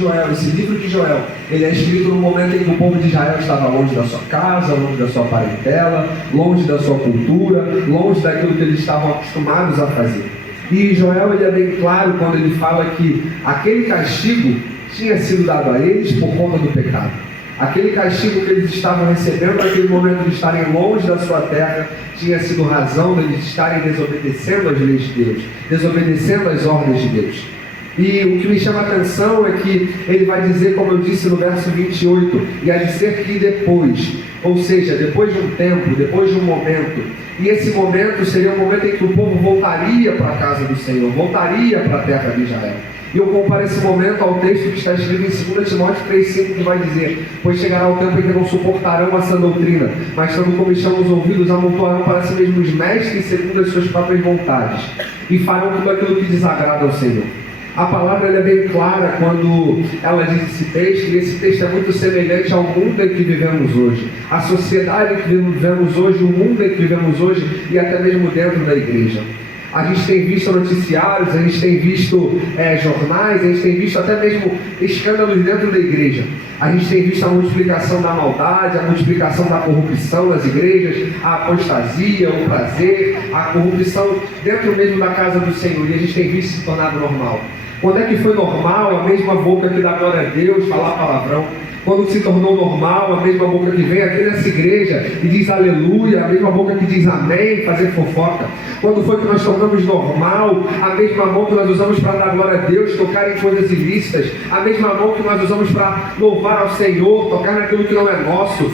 Joel, esse livro de Joel, ele é escrito no momento em que o povo de Israel estava longe da sua casa, longe da sua parentela, longe da sua cultura, longe daquilo que eles estavam acostumados a fazer. E Joel, ele é bem claro quando ele fala que aquele castigo tinha sido dado a eles por conta do pecado. Aquele castigo que eles estavam recebendo naquele momento de estarem longe da sua terra tinha sido razão de eles estarem desobedecendo as leis de Deus, desobedecendo as ordens de Deus. E o que me chama a atenção é que ele vai dizer, como eu disse no verso 28, e há de ser que depois, ou seja, depois de um tempo, depois de um momento, e esse momento seria o momento em que o povo voltaria para a casa do Senhor, voltaria para a terra de Israel. E eu comparo esse momento ao texto que está escrito em 2 Timóteo 3,5, que vai dizer: pois chegará o tempo em que não suportarão essa doutrina, mas tendo comichão os ouvidos, amontoarão para si mesmos mestres segundo as suas próprias vontades, e farão tudo aquilo que desagrada ao Senhor. A palavra ela é bem clara quando ela diz esse texto, e esse texto é muito semelhante ao mundo em que vivemos hoje, a sociedade em que vivemos hoje, o mundo em que vivemos hoje, e até mesmo dentro da igreja. A gente tem visto noticiários, a gente tem visto jornais, a gente tem visto até mesmo escândalos dentro da igreja. A gente tem visto a multiplicação da maldade, a multiplicação da corrupção nas igrejas, a apostasia, o prazer, a corrupção dentro mesmo da casa do Senhor, e a gente tem visto se tornar normal. Quando é que foi normal a mesma boca que dá glória a Deus falar palavrão? Quando se tornou normal a mesma boca que vem aqui nessa igreja e diz aleluia, a mesma boca que diz amém, fazer fofoca? Quando foi que nós tornamos normal a mesma mão que nós usamos para dar glória a Deus, tocar em coisas ilícitas, a mesma mão que nós usamos para louvar ao Senhor, tocar naquilo que não é nosso,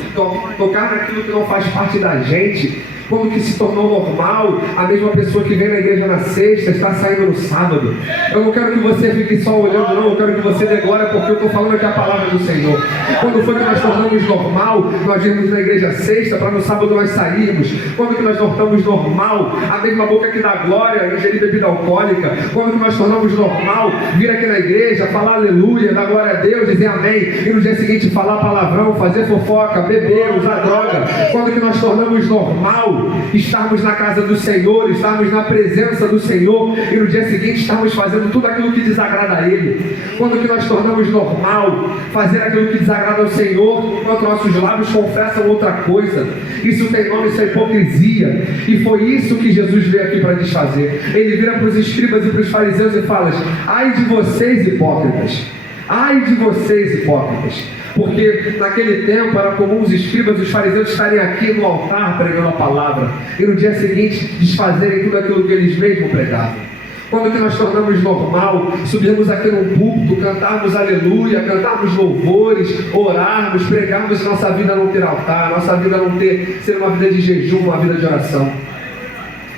tocar naquilo que não faz parte da gente? Quando que se tornou normal a mesma pessoa que vem na igreja na sexta está saindo no sábado? Eu não quero que você fique só olhando, não. Eu quero que você dê glória, porque eu estou falando aqui a palavra do Senhor. Quando foi que nós tornamos normal nós irmos na igreja sexta para no sábado nós sairmos? Quando que nós tornamos normal a mesma boca que dá glória ingerir bebida alcoólica? Quando que nós tornamos normal vir aqui na igreja, falar aleluia, dar glória a Deus, dizer amém, e no dia seguinte falar palavrão, fazer fofoca, beber, usar droga? Quando que nós tornamos normal estarmos na casa do Senhor, estarmos na presença do Senhor, e no dia seguinte estarmos fazendo tudo aquilo que desagrada a Ele? Quando que nós tornamos normal fazer aquilo que desagrada ao Senhor, enquanto nossos lábios confessam outra coisa? Isso tem nome, isso é hipocrisia, e foi isso que Jesus veio aqui para desfazer. Ele vira para os escribas e para os fariseus e fala: ai de vocês hipócritas, ai de vocês hipócritas. Porque naquele tempo era comum os escribas e os fariseus estarem aqui no altar pregando a palavra, e no dia seguinte desfazerem tudo aquilo que eles mesmos pregavam. Quando que nós tornamos normal subirmos aqui num púlpito, cantarmos aleluia, cantarmos louvores, orarmos, pregarmos, nossa vida não ter altar, nossa vida não ser uma vida de jejum, uma vida de oração?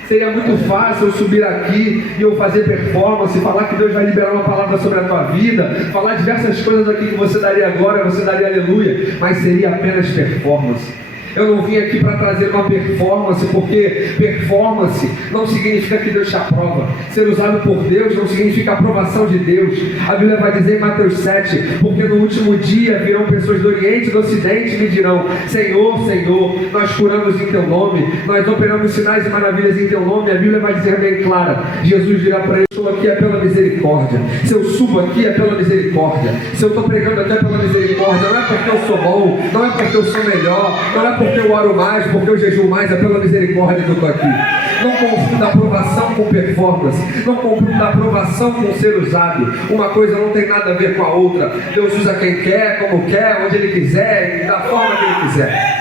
Seria muito fácil eu subir aqui e eu fazer performance, falar que Deus vai liberar uma palavra sobre a tua vida, falar diversas coisas aqui que você daria glória, você daria aleluia, mas seria apenas performance. Eu não vim aqui para trazer uma performance, porque performance não significa que Deus te aprova. Ser usado por Deus não significa aprovação de Deus. A Bíblia vai dizer em Mateus 7, porque no último dia virão pessoas do Oriente e do Ocidente e me dirão: Senhor, Senhor, nós curamos em Teu nome, nós operamos sinais e maravilhas em Teu nome. A Bíblia vai dizer bem clara, Jesus dirá para ele: eu estou aqui é pela misericórdia, se eu subo aqui é pela misericórdia, se eu estou pregando aqui é pela misericórdia, não é porque eu sou bom, não é porque eu sou melhor, não é porque eu oro mais, porque eu jejuo mais, é pela misericórdia que eu estou aqui. Não confunda aprovação com performance, não confunda aprovação com ser usado. Uma coisa não tem nada a ver com a outra. Deus usa quem quer, como quer, onde Ele quiser, da forma que Ele quiser.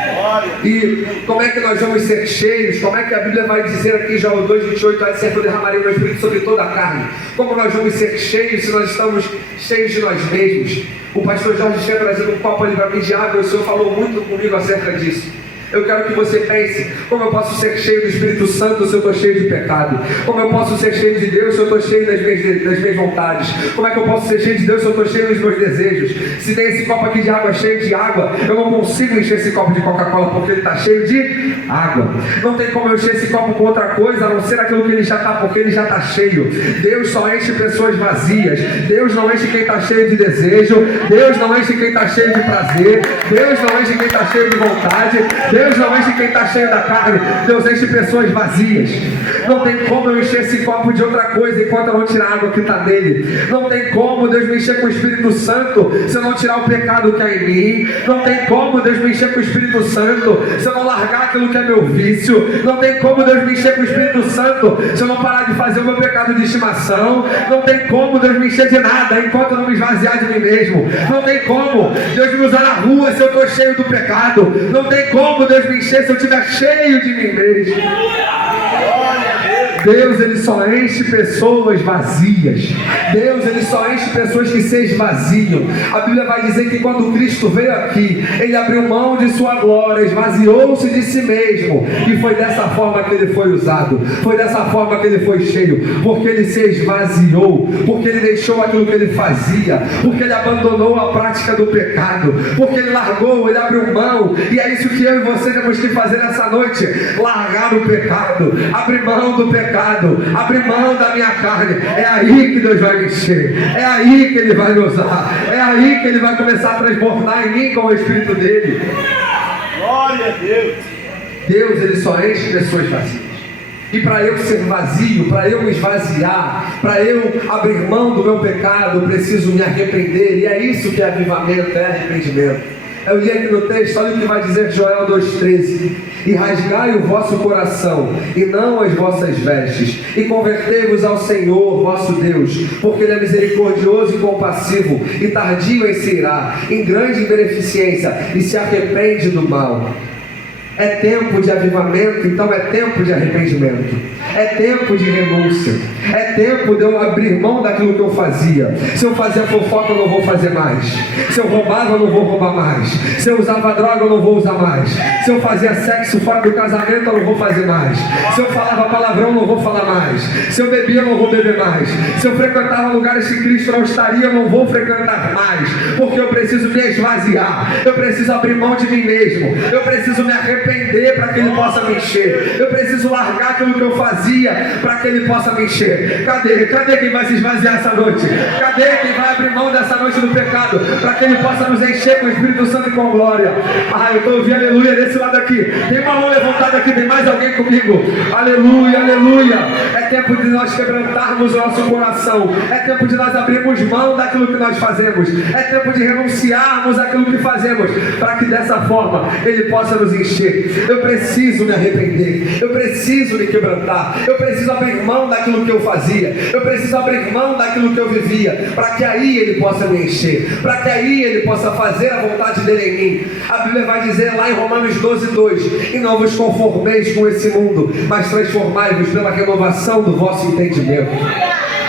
E como é que nós vamos ser cheios? Como é que a Bíblia vai dizer aqui, João 2,28, há de ser que eu derramarei meu Espírito sobre toda a carne? Como nós vamos ser cheios se nós estamos cheios de nós mesmos? O pastor Jorge tinha trazido um copo ali para mim de água, e o Senhor falou muito comigo acerca disso. Eu quero que você pense: como eu posso ser cheio do Espírito Santo se eu estou cheio de pecado? Como eu posso ser cheio de Deus se eu estou cheio das minhas vontades? Como é que eu posso ser cheio de Deus se eu estou cheio dos meus desejos? Se tem esse copo aqui de água cheio de água, eu não consigo encher esse copo de Coca-Cola porque ele está cheio de água. Não tem como eu encher esse copo com outra coisa a não ser aquilo que ele já está, porque ele já está cheio. Deus só enche pessoas vazias. Deus não enche quem está cheio de desejo. Deus não enche quem está cheio de prazer. Deus não enche quem está cheio de vontade. Deus não enche quem está cheio da carne, Deus enche pessoas vazias. Não tem como eu encher esse copo de outra coisa enquanto eu não tirar a água que está nele. Não tem como Deus me encher com o Espírito Santo se eu não tirar o pecado que há em mim. Não tem como Deus me encher com o Espírito Santo se eu não largar aquilo que é meu vício. Não tem como Deus me encher com o Espírito Santo se eu não parar de fazer o meu pecado de estimação. Não tem como Deus me encher de nada enquanto eu não me esvaziar de mim mesmo. Não tem como Deus me usar na rua se eu estou cheio do pecado. Não tem como Deus me encher se eu estiver cheio de mim mesmo. Deus, Ele só enche pessoas vazias. Deus, Ele só enche pessoas que se esvaziam. A Bíblia vai dizer que quando Cristo veio aqui, Ele abriu mão de sua glória, esvaziou-se de si mesmo, e foi dessa forma que Ele foi usado, foi dessa forma que Ele foi cheio, porque Ele se esvaziou, porque Ele deixou aquilo que Ele fazia, porque Ele abandonou a prática do pecado, porque Ele largou, Ele abriu mão. E é isso que eu e você temos que fazer nessa noite: largar o pecado, abrir mão do pecado, abrir mão da minha carne. É aí que Deus vai me encher, é aí que Ele vai me usar, é aí que Ele vai começar a transbordar em mim com o Espírito dEle. Glória a Deus. Deus, Ele só enche pessoas vazias. E para eu ser vazio, para eu me esvaziar, para eu abrir mão do meu pecado, eu preciso me arrepender. E é isso que é avivamento, é arrependimento. Eu li aqui no texto, olha o que vai dizer Joel 2,13: e rasgai o vosso coração, e não as vossas vestes, e convertei-vos ao Senhor vosso Deus, porque Ele é misericordioso e compassivo, e tardio em se irar, em grande beneficência, e se arrepende do mal. É tempo de avivamento, então é tempo de arrependimento, é tempo de renúncia, é tempo de eu abrir mão daquilo que eu fazia. Se eu fazia fofoca, eu não vou fazer mais. Se eu roubava, eu não vou roubar mais. Se eu usava droga, eu não vou usar mais. Se eu fazia sexo fora do casamento, eu não vou fazer mais. Se eu falava palavrão, eu não vou falar mais. Se eu bebia, eu não vou beber mais. Se eu frequentava lugares que Cristo não estaria, eu não vou frequentar mais, porque eu preciso me esvaziar, eu preciso abrir mão de mim mesmo, eu preciso me arrepender para que Ele possa me encher. Eu preciso largar aquilo que eu fazia para que Ele possa me encher. Cadê quem vai se esvaziar essa noite? Cadê quem vai abrir mão dessa noite do pecado para que Ele possa nos encher com o Espírito Santo e com glória? Ah, eu estou ouvindo aleluia desse lado aqui. Tem uma mão levantada aqui, tem mais alguém comigo? Aleluia, aleluia. É tempo de nós quebrantarmos o nosso coração, é tempo de nós abrirmos mão daquilo que nós fazemos, é tempo de renunciarmos àquilo que fazemos, para que dessa forma Ele possa nos encher. Eu preciso me arrepender, eu preciso me quebrantar, eu preciso abrir mão daquilo que eu fazia, eu preciso abrir mão daquilo que eu vivia, para que aí Ele possa me encher, para que aí Ele possa fazer a vontade dEle em mim. A Bíblia vai dizer lá em Romanos 12:2: e não vos conformeis com esse mundo, mas transformai-vos pela renovação do vosso entendimento.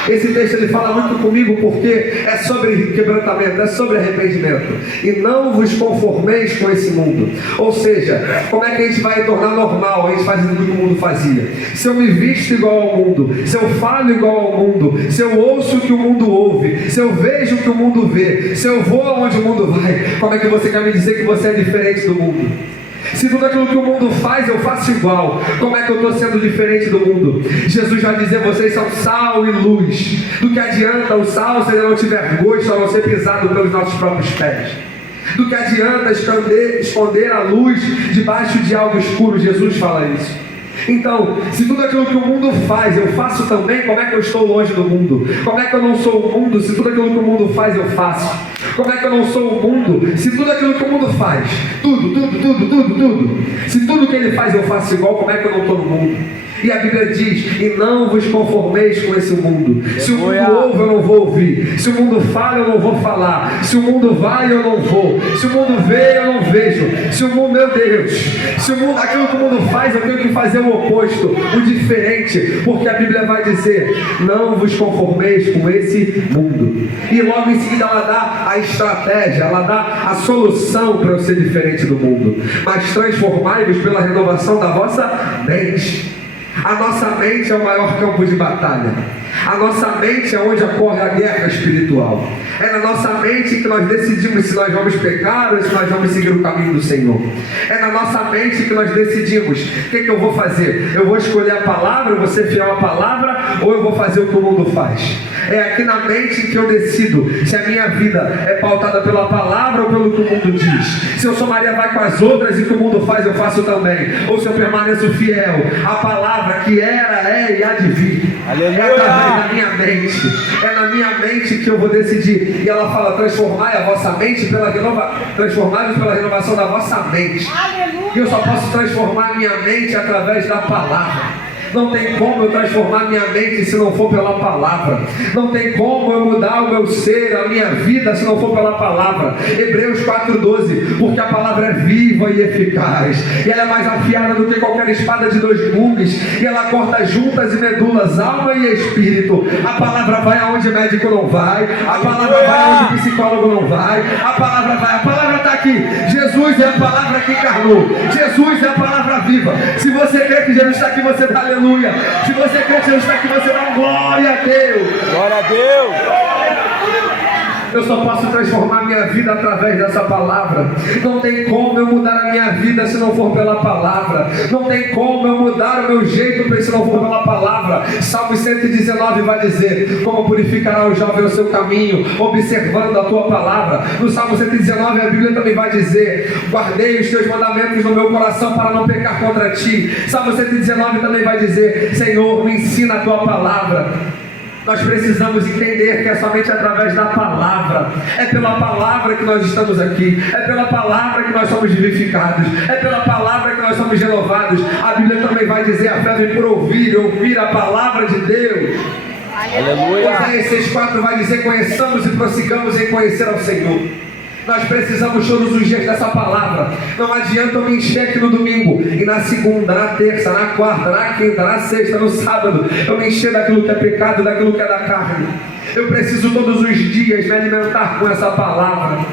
Esse texto ele fala muito comigo, porque é sobre quebrantamento, é sobre arrependimento. E não vos conformeis com esse mundo. Ou seja, como é que a gente vai tornar normal a gente fazer tudo que o mundo fazia? Se eu me visto igual ao mundo, se eu falo igual ao mundo, se eu ouço o que o mundo ouve, se eu vejo o que o mundo vê, se eu vou aonde o mundo vai, como é que você quer me dizer que você é diferente do mundo? Se tudo aquilo que o mundo faz eu faço igual, como é que eu estou sendo diferente do mundo? Jesus vai dizer: vocês são sal e luz. Do que adianta o sal se ele não tiver gosto, a não ser pisado pelos nossos próprios pés? Do que adianta esconder a luz debaixo de algo escuro? Jesus fala isso. Então, se tudo aquilo que o mundo faz eu faço também, como é que eu estou longe do mundo? Como é que eu não sou o mundo se tudo aquilo que o mundo faz eu faço? Como é que eu não sou o mundo se tudo aquilo que o mundo faz, tudo, se tudo que ele faz eu faço igual, como é que eu não estou no mundo? E a Bíblia diz: e não vos conformeis com esse mundo. Se o mundo ouve, eu não vou ouvir. Se o mundo fala, eu não vou falar. Se o mundo vai, eu não vou. Se o mundo vê, eu não vejo. Se o mundo, meu Deus, se o mundo, aquilo que o mundo faz, eu tenho que fazer o oposto, o diferente, porque a Bíblia vai dizer: não vos conformeis com esse mundo. E logo em seguida ela dá a estratégia, ela dá a solução para eu ser diferente do mundo. Mas transformai-vos pela renovação da vossa mente. A nossa mente é o maior campo de batalha. A nossa mente é onde ocorre a guerra espiritual. É na nossa mente que nós decidimos se nós vamos pecar ou se nós vamos seguir o caminho do Senhor. É na nossa mente que nós decidimos o que eu vou fazer. Eu vou escolher a palavra, eu vou ser fiel à palavra, ou eu vou fazer o que o mundo faz. É aqui na mente que eu decido se a minha vida é pautada pela palavra ou pelo que o mundo diz. Se eu sou Maria vai com as outras e o que o mundo faz eu faço também. Ou se eu permaneço fiel à palavra que era, é e há de vir. Aleluia. É através da minha mente. É na minha mente que eu vou decidir. E ela fala, transformai a vossa mente transformai-vos pela renovação da vossa mente. Aleluia. E eu só posso transformar a minha mente através da palavra. Não tem como eu transformar minha mente se não for pela palavra. Não tem como eu mudar o meu ser, a minha vida, se não for pela palavra. Hebreus 4,12. Porque a palavra é viva e eficaz, e ela é mais afiada do que qualquer espada de 2 gumes, e ela corta juntas e medulas, alma e espírito. A palavra vai aonde médico não vai. A palavra vai aonde psicólogo não vai. A palavra vai. A palavra está aqui. Jesus é a palavra que encarnou. Jesus é a palavra viva. Se você crê que Jesus está aqui, você dá aleluia. Se você crê que Jesus está aqui, você dá glória a Deus. Glória a Deus. Eu só posso transformar minha vida através dessa palavra. Não tem como eu mudar a minha vida se não for pela palavra. Não tem como eu mudar o meu jeito se não for pela palavra. Salmo 119 vai dizer: como purificará o jovem o seu caminho, observando a tua palavra. No Salmo 119 a Bíblia também vai dizer: guardei os teus mandamentos no meu coração para não pecar contra ti. Salmo 119 também vai dizer: Senhor, me ensina a tua palavra. Nós precisamos entender que é somente através da palavra. É pela palavra que nós estamos aqui. É pela palavra que nós somos vivificados. É pela palavra que nós somos renovados. A Bíblia também vai dizer: a fé vem por ouvir a palavra de Deus. Aleluia. Oséias 6,4 vai dizer: conheçamos e prossigamos em conhecer ao Senhor. Nós precisamos todos os dias dessa palavra. Não adianta eu me encher aqui no domingo, e na segunda, na terça, na quarta, na quinta, na sexta, no sábado eu me encher daquilo que é pecado, daquilo que é da carne. Eu preciso todos os dias me alimentar com essa palavra.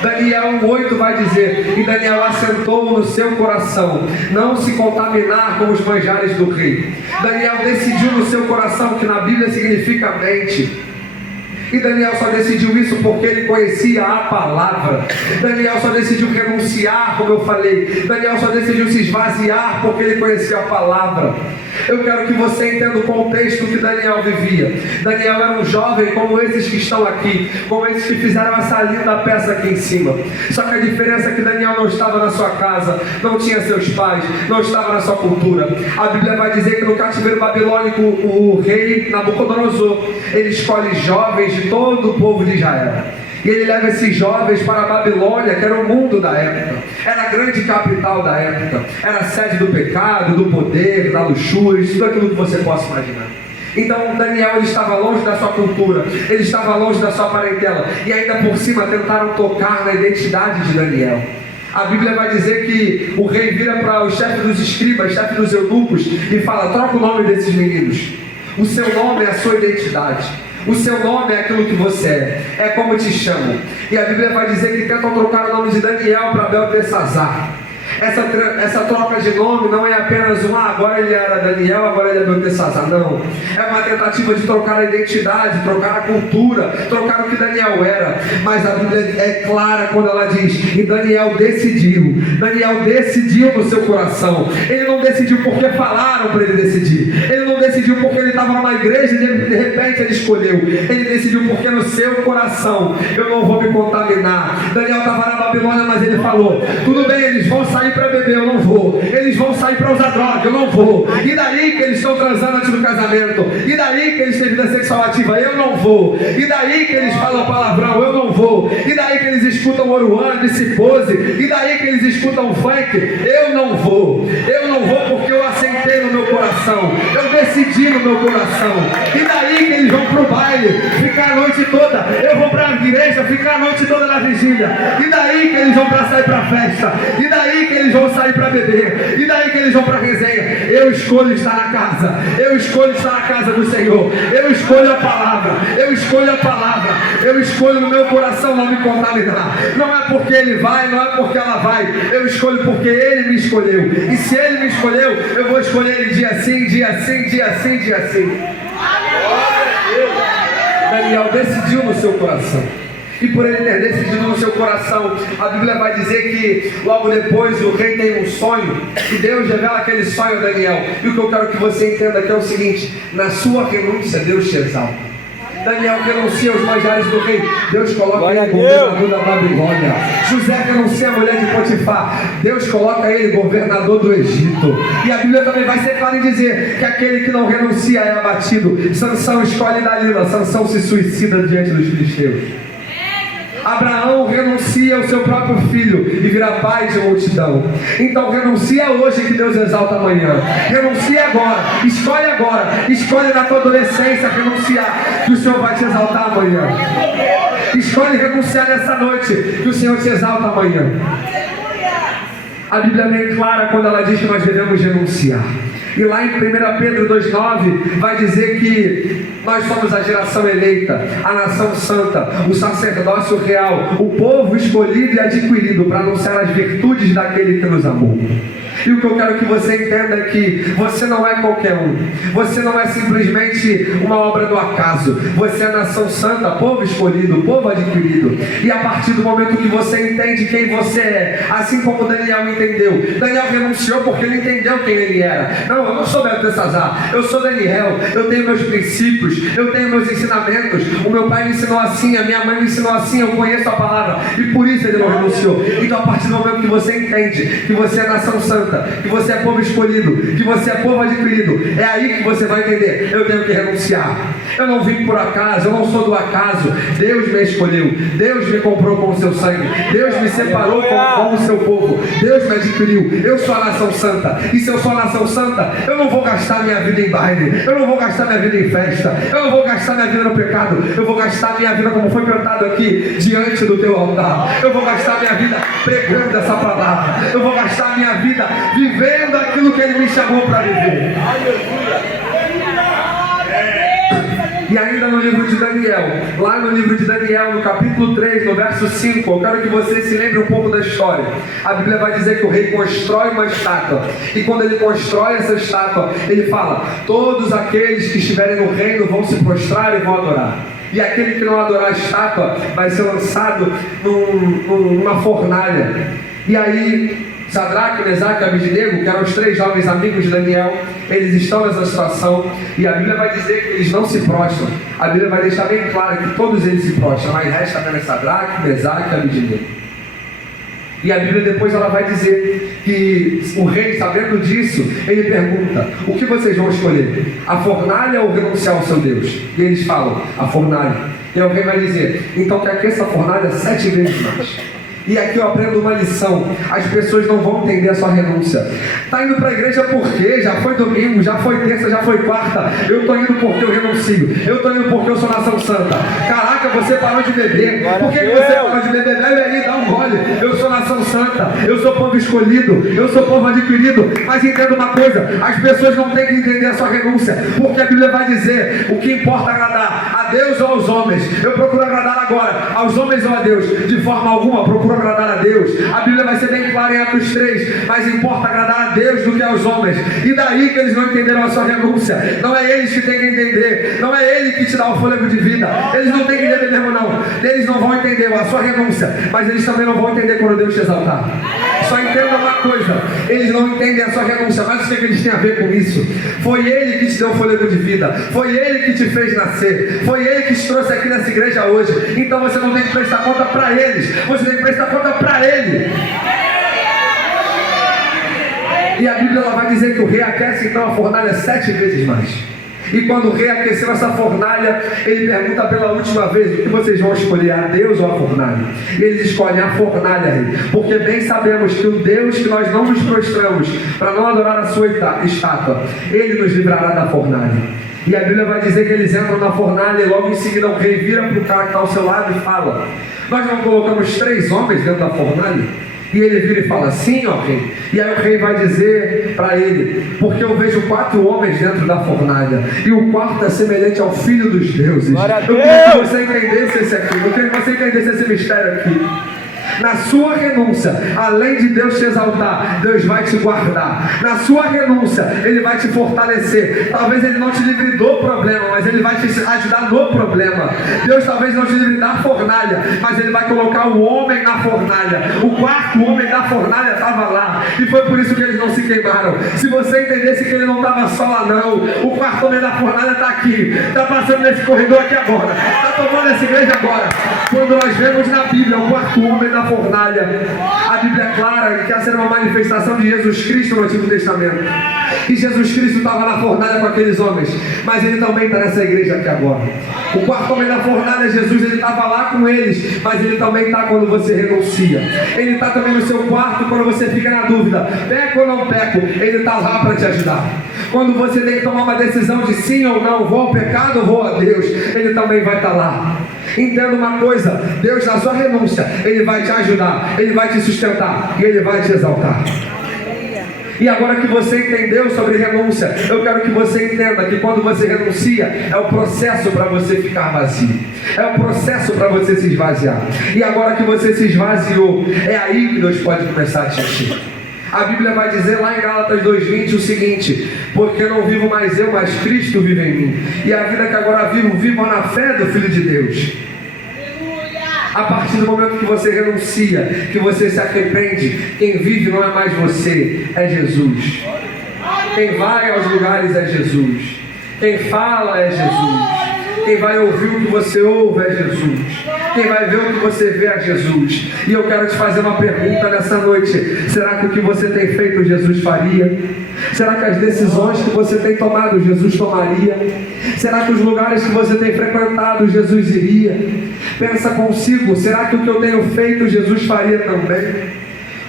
Daniel 1,8 vai dizer: e Daniel assentou no seu coração não se contaminar com os manjares do rei. Daniel decidiu no seu coração, que na Bíblia significa mente. E Daniel só decidiu isso porque ele conhecia a palavra. Daniel só decidiu renunciar, como eu falei. Daniel só decidiu se esvaziar porque ele conhecia a palavra. Eu quero que você entenda o contexto que Daniel vivia. Daniel era um jovem como esses que estão aqui, como esses que fizeram essa linda peça aqui em cima. Só que a diferença é que Daniel não estava na sua casa, não tinha seus pais, não estava na sua cultura. A Bíblia vai dizer que no cativeiro babilônico o rei Nabucodonosor, ele escolhe jovens de todo o povo de Israel. E ele leva esses jovens para a Babilônia, que era o mundo da época. Era a grande capital da época. Era a sede do pecado, do poder, da luxúria, tudo aquilo que você possa imaginar. Então Daniel, ele estava longe da sua cultura, ele estava longe da sua parentela, e ainda por cima tentaram tocar na identidade de Daniel. A Bíblia vai dizer que o rei vira para o chefe dos escribas, chefe dos eunucos, e fala: troca o nome desses meninos. O seu nome é a sua identidade. O seu nome é aquilo que você é como te chamam. E a Bíblia vai dizer que tentam trocar o nome de Daniel para Beltesazar. Essa troca de nome não é apenas agora ele era Daniel, agora ele é Beltesazar. Não, é uma tentativa de trocar a identidade, trocar a cultura, trocar o que Daniel era. Mas a Bíblia é clara quando ela diz: e Daniel decidiu no seu coração. Ele não decidiu porque falaram para ele decidir. Ele não decidiu porque ele estava numa igreja e de repente ele escolheu. Ele decidiu porque no seu coração: eu não vou me contaminar. Daniel estava na Babilônia, mas ele falou: tudo bem, eles vão sair para beber, eu não vou. Eles vão sair para usar droga, eu não vou. E daí que eles estão transando antes do casamento? E daí que eles têm vida sexual ativa? Eu não vou. E daí que eles falam palavrão? Eu não vou. E daí que eles escutam Oruana, Psicose? E daí que eles escutam funk? Eu não vou. Eu não vou porque eu assentei no meu coração. Eu decidi no meu coração. E daí que eles vão pro baile, ficar a noite toda. Eu vou para a igreja, ficar a noite toda na vigília. E daí que eles vão para sair para festa. E daí que eles vão sair para beber. E daí que eles vão para resenha. Eu escolho estar na casa. Eu escolho estar na casa do Senhor. Eu escolho a palavra. Eu escolho a palavra. Eu escolho no meu coração não me contaminar. Não é porque ele vai, não é porque ela vai. Eu escolho porque ele me escolheu. E se ele me escolheu, eu vou escolher ele dia sim, dia sim, dia sim, dia sim. Daniel decidiu no seu coração. E por ele ter decidido no seu coração, a Bíblia vai dizer que logo depois o rei tem um sonho, e Deus revela aquele sonho a Daniel. E o que eu quero que você entenda aqui é o seguinte: na sua renúncia Deus te exalta. Daniel renuncia aos manjares do rei, Deus coloca ele governador da Babilônia. José renuncia a mulher de Potifar, Deus coloca ele governador do Egito. E a Bíblia também vai ser clara em dizer que aquele que não renuncia é abatido. Sansão escolhe Dalila, Sansão se suicida diante dos filisteus. Abraão renuncia ao seu próprio filho e vira pai de multidão. Então renuncia hoje que Deus exalta amanhã. Renuncia agora, escolhe na tua adolescência renunciar, que o Senhor vai te exaltar amanhã. Escolhe renunciar nessa noite, que o Senhor te exalta amanhã. A Bíblia é bem clara quando ela diz que nós devemos renunciar. E lá em 1 Pedro 2,9 vai dizer que nós somos a geração eleita, a nação santa, o sacerdócio real, o povo escolhido e adquirido para anunciar as virtudes daquele que nos amou. E o que eu quero que você entenda é que você não é qualquer um. Você não é simplesmente uma obra do acaso. Você é nação santa, povo escolhido, povo adquirido. E a partir do momento que você entende quem você é, assim como Daniel entendeu. Daniel renunciou porque ele entendeu quem ele era. Não, eu não sou Beltesazar, eu sou Daniel. Eu tenho meus princípios, eu tenho meus ensinamentos. O meu pai me ensinou assim, a minha mãe me ensinou assim, eu conheço a palavra. E por isso ele não renunciou. Então a partir do momento que você entende que você é nação santa, que você é povo escolhido, que você é povo adquirido, é aí que você vai entender: eu tenho que renunciar. Eu não vim por acaso, eu não sou do acaso. Deus me escolheu, Deus me comprou com o seu sangue, Deus me separou com o seu povo, Deus me adquiriu. Eu sou a nação santa, e se eu sou a nação santa, eu não vou gastar minha vida em baile, eu não vou gastar minha vida em festa, eu não vou gastar minha vida no pecado, eu vou gastar minha vida como foi cantado aqui, diante do teu altar. Eu vou gastar minha vida pregando essa palavra, eu vou gastar minha vida vivendo aquilo que Ele me chamou para viver. E ainda no livro de Daniel, lá no livro de Daniel, no capítulo 3, no verso 5, eu quero que você se lembre um pouco da história. A Bíblia vai dizer que o rei constrói uma estátua, e quando ele constrói essa estátua, ele fala: todos aqueles que estiverem no reino vão se prostrar e vão adorar. E aquele que não adorar a estátua vai ser lançado numa fornalha. E aí Sadraque, Mesaque e Abednego, que eram os 3 jovens amigos de Daniel, eles estão nessa situação, e a Bíblia vai dizer que eles não se prostram. A Bíblia vai deixar bem claro que todos eles se prostram, mas resta apenas Sadraque, Mesaque e Abednego. E a Bíblia depois ela vai dizer que o rei, sabendo disso, ele pergunta: o que vocês vão escolher? A fornalha ou renunciar ao seu Deus? E eles falam: a fornalha. E o rei vai dizer: então que aqueça a fornalha 7 vezes mais. E aqui eu aprendo uma lição: as pessoas não vão entender a sua renúncia. Está indo para a igreja por quê? Já foi domingo, já foi terça, já foi quarta. Eu estou indo porque eu renuncio. Eu estou indo porque eu sou nação santa. Caraca, você parou de beber. Por que você parou de beber? Bebe aí, dá um gole. Eu sou nação santa, eu sou povo escolhido, eu sou povo adquirido. Mas entenda uma coisa: as pessoas não têm que entender a sua renúncia, porque a Bíblia vai dizer: o que importa agradar a Deus ou aos homens. Eu procuro agradar agora aos homens ou a Deus? De forma alguma procuro agradar a Deus. A Bíblia vai ser bem clara em Atos 3: mas importa agradar a Deus do que aos homens. E daí que eles não entenderam a sua renúncia. Não é eles que têm que entender, não é Ele que te dá o fôlego de vida. Eles não têm que entender mesmo, não. Eles não vão entender a sua renúncia, mas eles também não vão entender quando Deus te exaltar. Só entenda uma coisa: eles não entendem a sua renúncia, mas o que eles têm a ver com isso? Foi Ele que te deu o fôlego de vida, foi Ele que te fez nascer, foi Ele que te trouxe aqui nessa igreja hoje. Então você não tem que prestar conta para eles, você tem que prestar conta para Ele. E a Bíblia ela vai dizer que o rei aquece então a fornalha 7 vezes mais. E quando o rei aqueceu essa fornalha, ele pergunta pela última vez: o que vocês vão escolher, a Deus ou a fornalha? E eles escolhem a fornalha, rei, porque bem sabemos que o Deus que nós não nos prostramos para não adorar a sua estátua, Ele nos livrará da fornalha. E a Bíblia vai dizer que eles entram na fornalha, e logo em seguida o rei vira para o cara que está ao seu lado e fala: nós não colocamos 3 homens dentro da fornalha? E ele vira e fala: sim, ó rei. E aí o rei vai dizer para ele: porque eu vejo 4 homens dentro da fornalha, e o quarto é semelhante ao Filho dos deuses. Eu queria que você entendesse esse aqui, eu queria que você entendesse esse mistério aqui. Na sua renúncia, além de Deus te exaltar, Deus vai te guardar. Na sua renúncia, Ele vai te fortalecer. Talvez Ele não te livre do problema, mas Ele vai te ajudar no problema. Deus talvez não te livre da fornalha, mas Ele vai colocar o homem na fornalha. O quarto homem da fornalha estava lá, e foi por isso que eles não se queimaram. Se você entendesse que ele não estava só lá não, o quarto homem da fornalha está aqui, está passando nesse corredor aqui agora, está tomando essa igreja agora. Quando nós vemos na Bíblia o quarto homem da fornalha, a Bíblia é clara que essa era uma manifestação de Jesus Cristo no Antigo Testamento. E Jesus Cristo estava na fornalha com aqueles homens, mas Ele também está nessa igreja aqui agora. O quarto homem da fornalha, Jesus, Ele estava lá com eles, mas Ele também está quando você renuncia. Ele está também no seu quarto quando você fica na dúvida, peco ou não peco, Ele está lá para te ajudar. Quando você tem que tomar uma decisão de sim ou não, vou ao pecado ou vou a Deus, Ele também vai estar lá. Entenda uma coisa, Deus na sua renúncia, Ele vai te ajudar, Ele vai te sustentar e Ele vai te exaltar. E agora que você entendeu sobre renúncia, eu quero que você entenda que quando você renuncia, é o processo para você ficar vazio. É o processo para você se esvaziar. E agora que você se esvaziou, é aí que Deus pode começar a te encher. A Bíblia vai dizer lá em Gálatas 2:20 o seguinte: porque não vivo mais eu, mas Cristo vive em mim. E a vida que agora vivo, vivo na fé do Filho de Deus. A partir do momento que você renuncia, que você se arrepende, quem vive não é mais você, é Jesus. Quem vai aos lugares é Jesus. Quem fala é Jesus. Quem vai ouvir o que você ouve é Jesus. Quem vai ver o que você vê é Jesus. E eu quero te fazer uma pergunta nessa noite: será que o que você tem feito Jesus faria? Será que as decisões que você tem tomado Jesus tomaria? Será que os lugares que você tem frequentado Jesus iria? Pensa consigo, será que o que eu tenho feito Jesus faria também?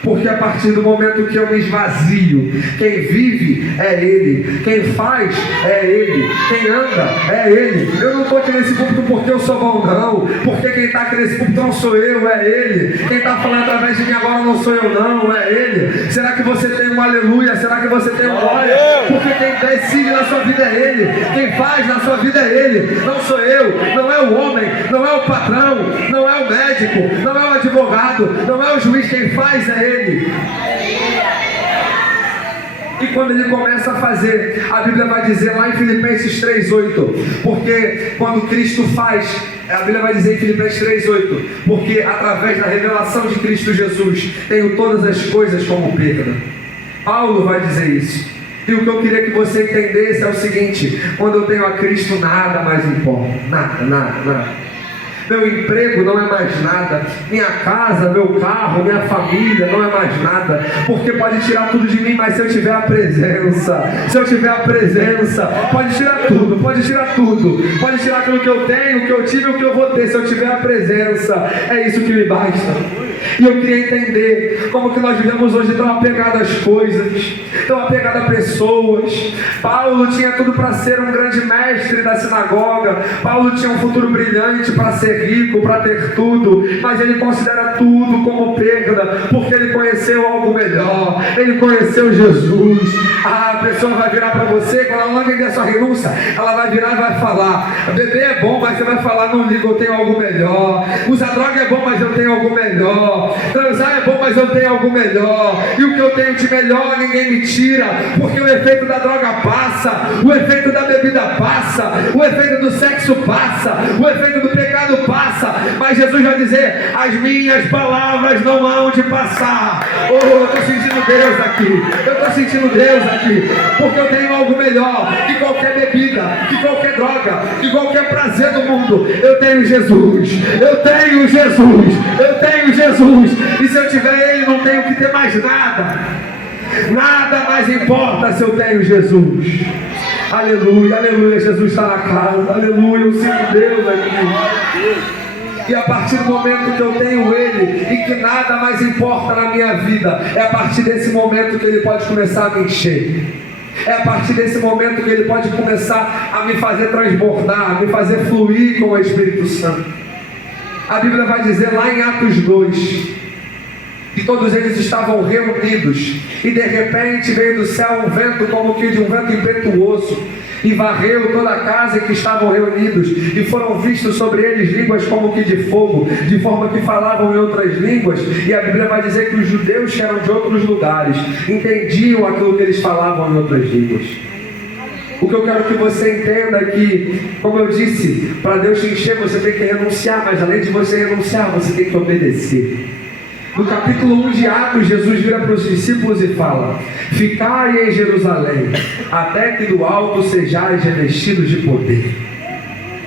Porque a partir do momento que eu me esvazio, quem vive é Ele, quem faz é Ele, quem anda é Ele. Eu não estou aqui nesse púlpito porque eu sou bom não, porque quem está aqui nesse púlpito não sou eu, é Ele. Quem está falando através de mim agora não sou eu não, é Ele. Será que você tem um aleluia? Será que você tem um glória? Porque quem decide na sua vida é Ele, quem faz na sua vida é Ele, não sou eu, não é o homem, não é o patrão, não é o médico, não é o advogado, não é o juiz, quem faz é Ele. E quando Ele começa a fazer, a Bíblia vai dizer lá em Filipenses 3:8, porque quando Cristo faz, a Bíblia vai dizer em Filipenses 3:8, porque através da revelação de Cristo Jesus, tenho todas as coisas como perda. Paulo vai dizer isso. E o que eu queria que você entendesse é o seguinte: quando eu tenho a Cristo, nada mais importa, nada. Meu emprego não é mais nada, minha casa, meu carro, minha família não é mais nada, porque pode tirar tudo de mim, mas se eu tiver a presença, pode tirar tudo, pode tirar aquilo que eu tenho, o que eu tive, o que eu vou ter. Se eu tiver a presença, é isso que me basta. E eu queria entender como que nós vivemos hoje tão apegados às coisas, tão apegados a pessoas. Paulo tinha tudo para ser um grande mestre da sinagoga, Paulo tinha um futuro brilhante para ser rico, para ter tudo, mas ele considera tudo como perda, porque ele conheceu algo melhor, ele conheceu Jesus. A pessoa vai virar para você, quando ela não entender a sua renúncia, ela vai virar e vai falar: beber é bom, mas você vai falar: não liga, eu tenho algo melhor. Usar droga é bom, mas eu tenho algo melhor. Transar é bom, mas eu tenho algo melhor. E o que eu tenho de melhor ninguém me tira, porque o efeito da droga passa, o efeito da bebida passa, o efeito do sexo passa, o efeito do pecado passa, mas Jesus vai dizer: as minhas palavras não hão de passar. Oh, eu estou sentindo Deus aqui, porque eu tenho algo melhor que qualquer bebida, que qualquer droga, que qualquer prazer do mundo. Eu tenho Jesus, e se eu tiver Ele, não tenho que ter mais nada. Nada mais importa se eu tenho Jesus. Aleluia, aleluia, Jesus está na casa. Aleluia, eu sinto Deus aqui. E a partir do momento que eu tenho Ele e que nada mais importa na minha vida, é a partir desse momento que Ele pode começar a me encher. É a partir desse momento que Ele pode começar a me fazer transbordar, a me fazer fluir com o Espírito Santo. A Bíblia vai dizer lá em Atos 2, que todos eles estavam reunidos, e de repente veio do céu um vento como que de um vento impetuoso, e varreu toda a casa em que estavam reunidos, e foram vistos sobre eles línguas como que de fogo, de forma que falavam em outras línguas. E a Bíblia vai dizer que os judeus que eram de outros lugares entendiam aquilo que eles falavam em outras línguas. O que eu quero que você entenda é que, como eu disse, para Deus te encher você tem que renunciar, mas além de você renunciar, você tem que obedecer. No capítulo 1 de Atos, Jesus vira para os discípulos e fala: ficai em Jerusalém, até que do alto sejais revestidos de poder.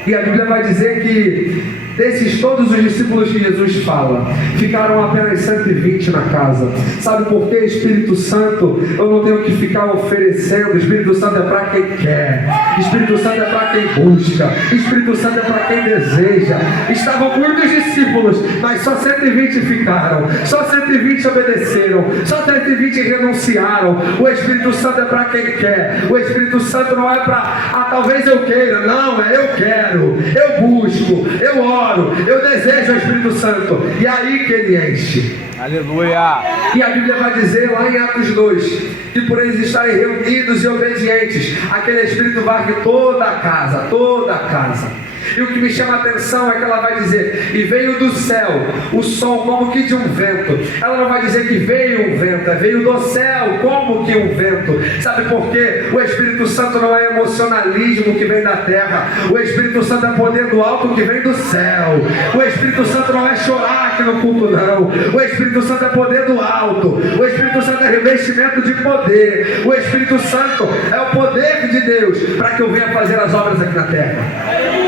E a Bíblia vai dizer que desses todos os discípulos que Jesus fala, ficaram apenas 120 na casa. Sabe por quê? Espírito Santo, eu não tenho que ficar oferecendo. Espírito Santo é para quem quer, Espírito Santo é para quem busca, Espírito Santo é para quem deseja. Estavam muitos discípulos, mas só 120 ficaram, só 120 obedeceram, só 120 renunciaram. O Espírito Santo é para quem quer. O Espírito Santo não é para, talvez eu queira. Não, é eu quero, eu busco, eu oro, eu desejo o Espírito Santo, e é aí que ele enche. Aleluia. E a Bíblia vai dizer lá em Atos 2 que por eles estarem reunidos e obedientes, aquele Espírito varre toda a casa, toda a casa. E o que me chama a atenção é que ela vai dizer: e veio do céu o som como que de um vento. Ela não vai dizer que veio um vento, veio do céu como que um vento. Sabe por quê? O Espírito Santo não é emocionalismo que vem da terra. O Espírito Santo é poder do alto que vem do céu. O Espírito Santo não é chorar aqui no culto, não. O Espírito Santo é poder do alto. O Espírito Santo é revestimento de poder. O Espírito Santo é o poder de Deus para que eu venha fazer as obras aqui na terra.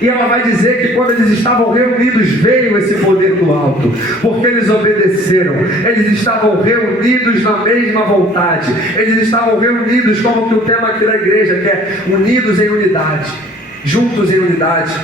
E ela vai dizer que quando eles estavam reunidos, veio esse poder do alto, porque eles obedeceram. Eles estavam reunidos na mesma vontade. Eles estavam reunidos, como que o tema aqui da igreja, que é unidos em unidade, juntos em unidade.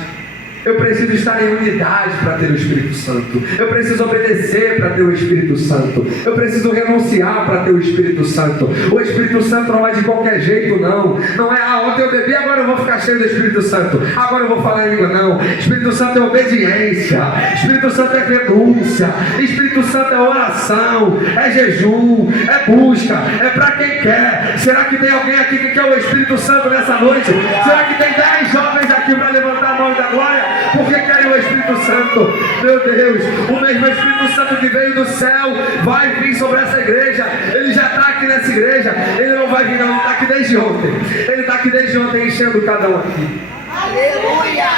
Eu preciso estar em unidade para ter o Espírito Santo. Eu preciso obedecer para ter o Espírito Santo. Eu preciso renunciar para ter o Espírito Santo. O Espírito Santo não é de qualquer jeito, não. Não é, ontem eu bebi, agora eu vou ficar cheio do Espírito Santo, agora eu vou falar em língua, não. Espírito Santo é obediência. Espírito Santo é renúncia. Espírito Santo é oração, é jejum, é busca, é para quem quer. Será que tem alguém aqui que quer o Espírito Santo nessa noite? Será que tem 10 jovens aqui para levantar a mão da glória? Porque querem o Espírito Santo. Meu Deus, o mesmo Espírito Santo que veio do céu vai vir sobre essa igreja. Ele já está aqui nessa igreja. Ele não vai vir, não, está aqui desde ontem. Ele está aqui desde ontem enchendo cada um aqui. Aleluia!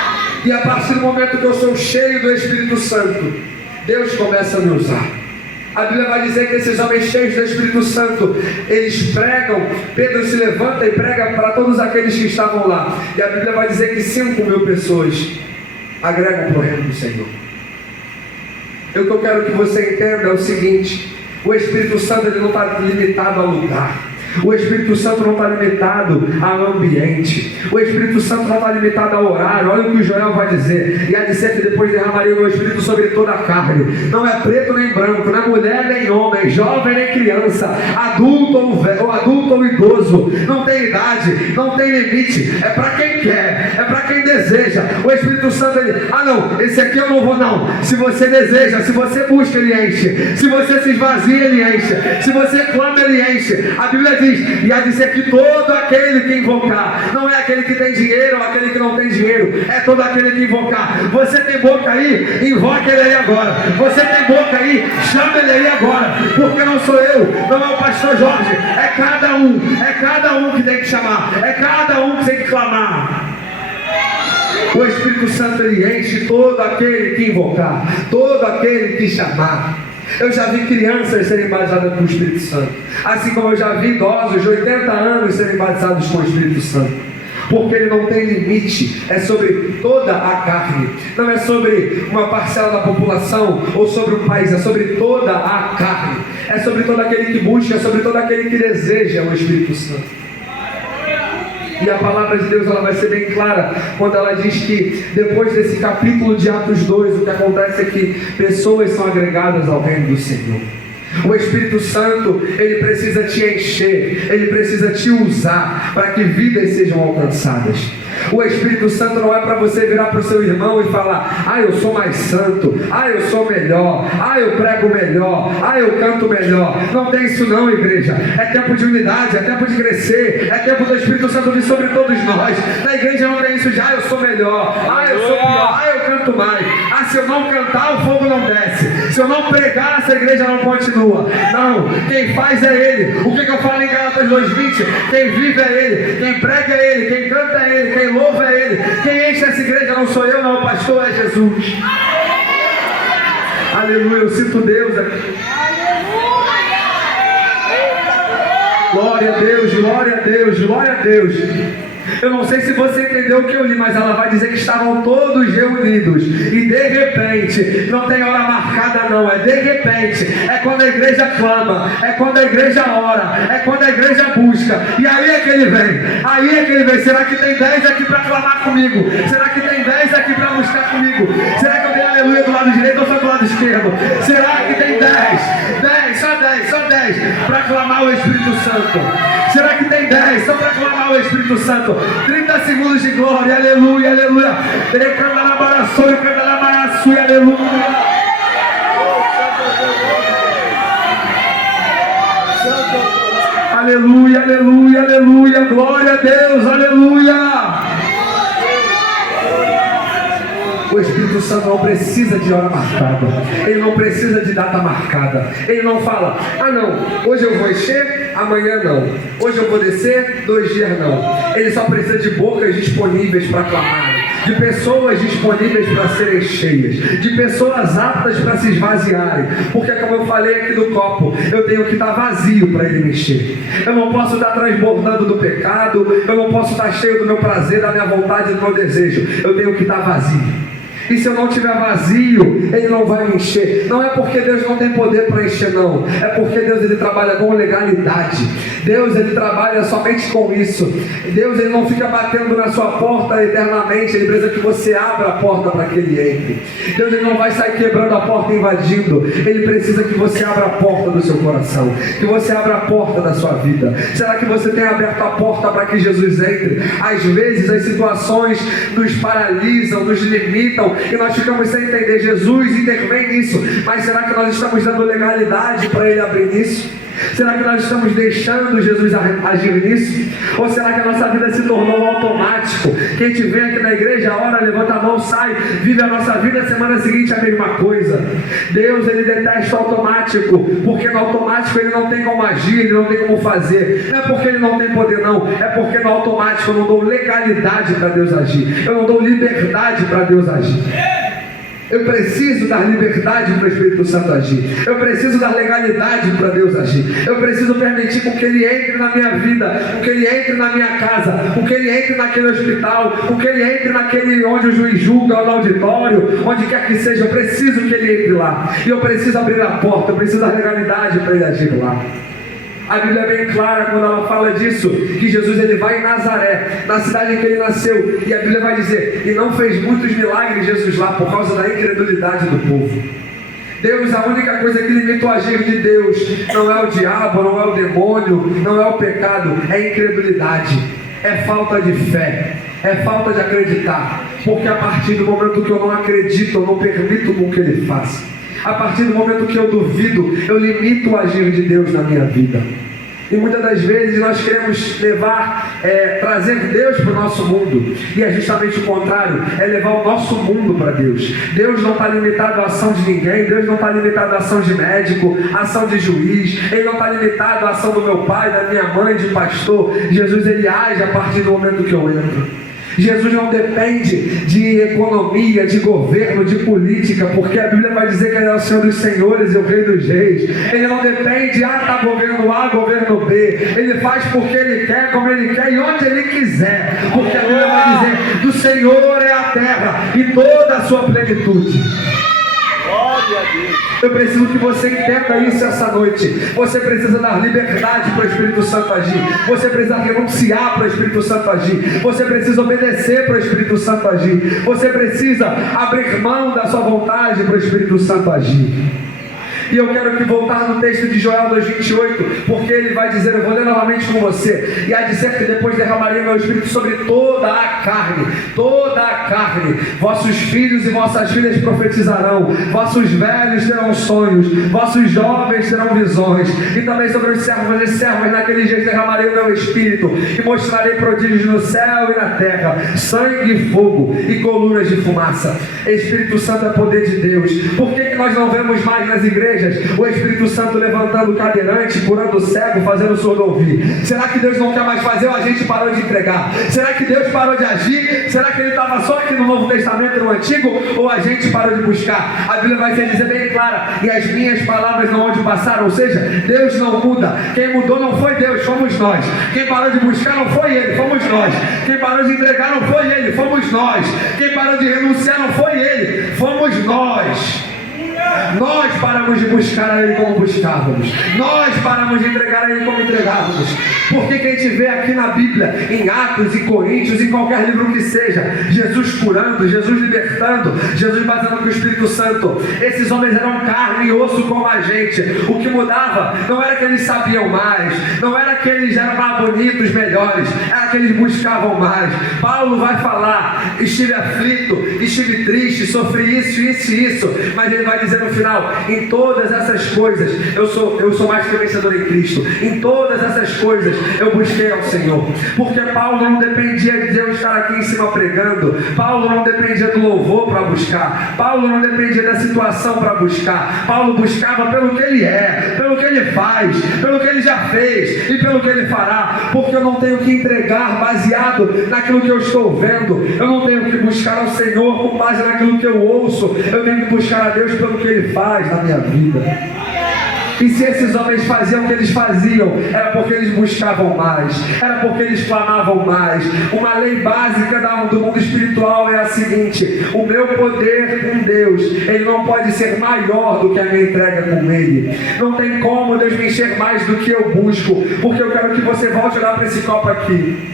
E a partir do momento que eu sou cheio do Espírito Santo, Deus começa a me usar. A Bíblia vai dizer que esses homens cheios do Espírito Santo, eles pregam. Pedro se levanta e prega para todos aqueles que estavam lá. E a Bíblia vai dizer que 5.000 pessoas agregam para o reino do Senhor. E o que eu quero que você entenda é o seguinte: o Espírito Santo ele não está limitado a lugar. O Espírito Santo não está limitado a ambiente. O Espírito Santo não está limitado a horário. Olha o que o Joel vai dizer: e há de ser que depois derramaria o meu Espírito sobre toda a carne. Não é preto nem branco, não é mulher nem homem, jovem nem criança, adulto ou idoso. Não tem idade, não tem limite. É para quem quer, é para quem deseja. O Espírito Santo ele, não, esse aqui eu não vou não. Se você deseja, se você busca, ele enche. Se você se esvazia, ele enche. Se você clama, ele enche. A Bíblia diz: e há de ser que todo aquele que invocar, não é aquele que tem dinheiro ou aquele que não tem dinheiro, é todo aquele que invocar. Você tem boca aí? Invoque ele aí agora. Você tem boca aí? Chama ele aí agora. Porque não sou eu, não é o pastor Jorge, é cada um que tem que chamar, é cada um que tem que clamar. O Espírito Santo ele enche todo aquele que invocar, todo aquele que chamar. Eu já vi crianças serem batizadas com o Espírito Santo, assim como eu já vi idosos de 80 anos serem batizados com o Espírito Santo. Porque ele não tem limite, é sobre toda a carne. Não é sobre uma parcela da população ou sobre um país, é sobre toda a carne. É sobre todo aquele que busca, é sobre todo aquele que deseja o Espírito Santo. E a palavra de Deus ela vai ser bem clara quando ela diz que depois desse capítulo de Atos 2, o que acontece é que pessoas são agregadas ao reino do Senhor. O Espírito Santo, ele precisa te encher, ele precisa te usar para que vidas sejam alcançadas. O Espírito Santo não é para você virar para o seu irmão e falar: ah, eu sou mais santo, ah, eu sou melhor, ah, eu prego melhor, ah, eu canto melhor. Não tem isso não, igreja. É tempo de unidade, é tempo de crescer, é tempo do Espírito Santo vir sobre todos nós. Na igreja não tem isso de: ah, eu sou melhor, ah, eu sou pior, ah, eu canto mais, ah, se eu não cantar o fogo não desce, se eu não pregar essa igreja não continua. Não, quem faz é Ele. O que eu falo em Gálatas 2:20? Quem vive é Ele, quem prega é Ele, quem canta é Ele, quem louva é Ele. Quem enche essa igreja não sou eu, não, o pastor é Jesus. Aleluia, eu sinto Deus aqui. Glória a Deus, glória a Deus, glória a Deus. Eu não sei se você entendeu o que eu li, mas ela vai dizer que estavam todos reunidos. E de repente, não tem hora marcada não, é de repente. É quando a igreja clama, é quando a igreja ora, é quando a igreja busca. E aí é que ele vem, aí é que ele vem. Será que tem 10 aqui para clamar comigo? Será que tem 10 aqui para buscar comigo? Será que eu tenho aleluia do lado direito ou só do lado esquerdo? Será que tem 10? 10, só 10 para clamar o Espírito Santo. Será que tem 10 só para clamar o Espírito Santo? 30 segundos de glória, aleluia, aleluia. Aleluia. Aleluia, aleluia, aleluia. Glória a Deus, aleluia. O Espírito Santo não precisa de hora marcada, ele não precisa de data marcada. Ele não fala: ah não, hoje eu vou encher, amanhã não, hoje eu vou descer, 2 dias não. Ele só precisa de bocas disponíveis para clamar, de pessoas disponíveis para serem cheias, de pessoas aptas para se esvaziarem. Porque, como eu falei aqui do copo, eu tenho que estar vazio para ele me encher. Eu não posso estar transbordando do pecado, eu não posso estar cheio do meu prazer, da minha vontade, do meu desejo. Eu tenho que estar vazio. E se eu não estiver vazio, ele não vai me encher. Não é porque Deus não tem poder para encher, não. É porque Deus, ele trabalha com legalidade. Deus, ele trabalha somente com isso. Deus, ele não fica batendo na sua porta eternamente. Ele precisa que você abra a porta para que ele entre. Deus, ele não vai sair quebrando a porta, invadindo. Ele precisa que você abra a porta do seu coração, que você abra a porta da sua vida. Será que você tem aberto a porta para que Jesus entre? Às vezes as situações nos paralisam, nos limitam, e nós ficamos sem entender. Jesus intervém nisso, mas será que nós estamos dando legalidade para ele abrir nisso? Será que nós estamos deixando Jesus agir nisso? Ou será que a nossa vida se tornou automático? Quem te vê aqui na igreja, ora, levanta a mão, sai, vive a nossa vida, a semana seguinte a mesma coisa. Deus, ele detesta o automático, porque no automático ele não tem como agir, ele não tem como fazer. Não é porque ele não tem poder, não, é porque no automático eu não dou legalidade para Deus agir, eu não dou liberdade para Deus agir. Eu preciso dar liberdade para o Espírito Santo agir. Eu preciso dar legalidade para Deus agir. Eu preciso permitir com que Ele entre na minha vida, com que Ele entre na minha casa, com que Ele entre naquele hospital, com que Ele entre naquele onde o juiz julga, no auditório, onde quer que seja. Eu preciso que Ele entre lá. E eu preciso abrir a porta, eu preciso dar legalidade para Ele agir lá. A Bíblia é bem clara quando ela fala disso, que Jesus, ele vai em Nazaré, na cidade em que ele nasceu, e a Bíblia vai dizer: e não fez muitos milagres Jesus lá por causa da incredulidade do povo. Deus, a única coisa que limita o agir de Deus não é o diabo, não é o demônio, não é o pecado, é incredulidade, é falta de fé, é falta de acreditar. Porque a partir do momento que eu não acredito, eu não permito com que Ele faça. A partir do momento que eu duvido, eu limito o agir de Deus na minha vida. E muitas das vezes nós queremos trazer Deus para o nosso mundo. E é justamente o contrário, é levar o nosso mundo para Deus. Deus não está limitado à ação de ninguém. Deus não está limitado à ação de médico, à ação de juiz. Ele não está limitado à ação do meu pai, da minha mãe, de pastor. Jesus, ele age a partir do momento que eu entro. Jesus não depende de economia, de governo, de política, porque a Bíblia vai dizer que Ele é o Senhor dos Senhores e o Rei dos Reis. Ele não depende, está governo A, governo B. Ele faz porque Ele quer, como Ele quer e onde Ele quiser. Porque a Bíblia vai dizer: do Senhor é a terra e toda a sua plenitude. Glória a Deus. Eu preciso que você entenda isso essa noite. Você precisa dar liberdade para o Espírito Santo agir. Você precisa renunciar para o Espírito Santo agir. Você precisa obedecer para o Espírito Santo agir. Você precisa abrir mão da sua vontade para o Espírito Santo agir. E eu quero que voltar no texto de Joel 2:28, porque ele vai dizer, eu vou ler novamente com você, e há de ser que depois derramarei meu Espírito sobre toda a carne, vossos filhos e vossas filhas profetizarão, vossos velhos terão sonhos, vossos jovens terão visões, e também sobre os servos e servas naqueles dias derramarei o meu Espírito, e mostrarei prodígios no céu e na terra, sangue e fogo, e colunas de fumaça. Espírito Santo é poder de Deus. Por que nós não vemos mais nas igrejas o Espírito Santo levantando cadeirante, curando cego, fazendo surdo ouvir? Será que Deus não quer mais fazer ou a gente parou de entregar? Será que Deus parou de agir? Será que Ele estava só aqui no Novo Testamento e no Antigo? Ou a gente parou de buscar? A Bíblia vai dizer bem clara, e as minhas palavras não onde passaram, ou seja, Deus não muda. Quem mudou não foi Deus, fomos nós. Quem parou de buscar não foi Ele, fomos nós. Quem parou de entregar não foi Ele, fomos nós. Quem parou de renunciar não foi Ele, fomos nós. Nós paramos de buscar a Ele como buscávamos. Nós paramos de entregar a Ele como entregávamos. Porque que a gente vê aqui na Bíblia, em Atos, em Coríntios, em qualquer livro que seja, Jesus curando, Jesus libertando, Jesus batendo com o Espírito Santo. Esses homens eram carne e osso como a gente. O que mudava não era que eles sabiam mais, não era que eles eram mais bonitos, melhores, era que eles buscavam mais. Paulo vai falar, estive aflito, estive triste, sofri isso, isso e isso, mas ele vai dizer no final, em todas essas coisas eu sou mais que vencedor em Cristo. Em todas essas coisas eu busquei ao Senhor, porque Paulo não dependia de eu estar aqui em cima pregando, Paulo não dependia do louvor para buscar, Paulo não dependia da situação para buscar, Paulo buscava pelo que ele é, pelo que ele faz, pelo que ele já fez e pelo que ele fará, porque eu não tenho que entregar baseado naquilo que eu estou vendo, eu não tenho que buscar ao Senhor com base naquilo que eu ouço, eu tenho que buscar a Deus pelo que Ele faz na minha vida. E se esses homens faziam o que eles faziam, era porque eles buscavam mais, era porque eles clamavam mais. Uma lei básica do mundo espiritual é a seguinte: o meu poder com Deus, ele não pode ser maior do que a minha entrega com Ele. Não tem como Deus me encher mais do que eu busco, porque eu quero que você volte a olhar para esse copo aqui.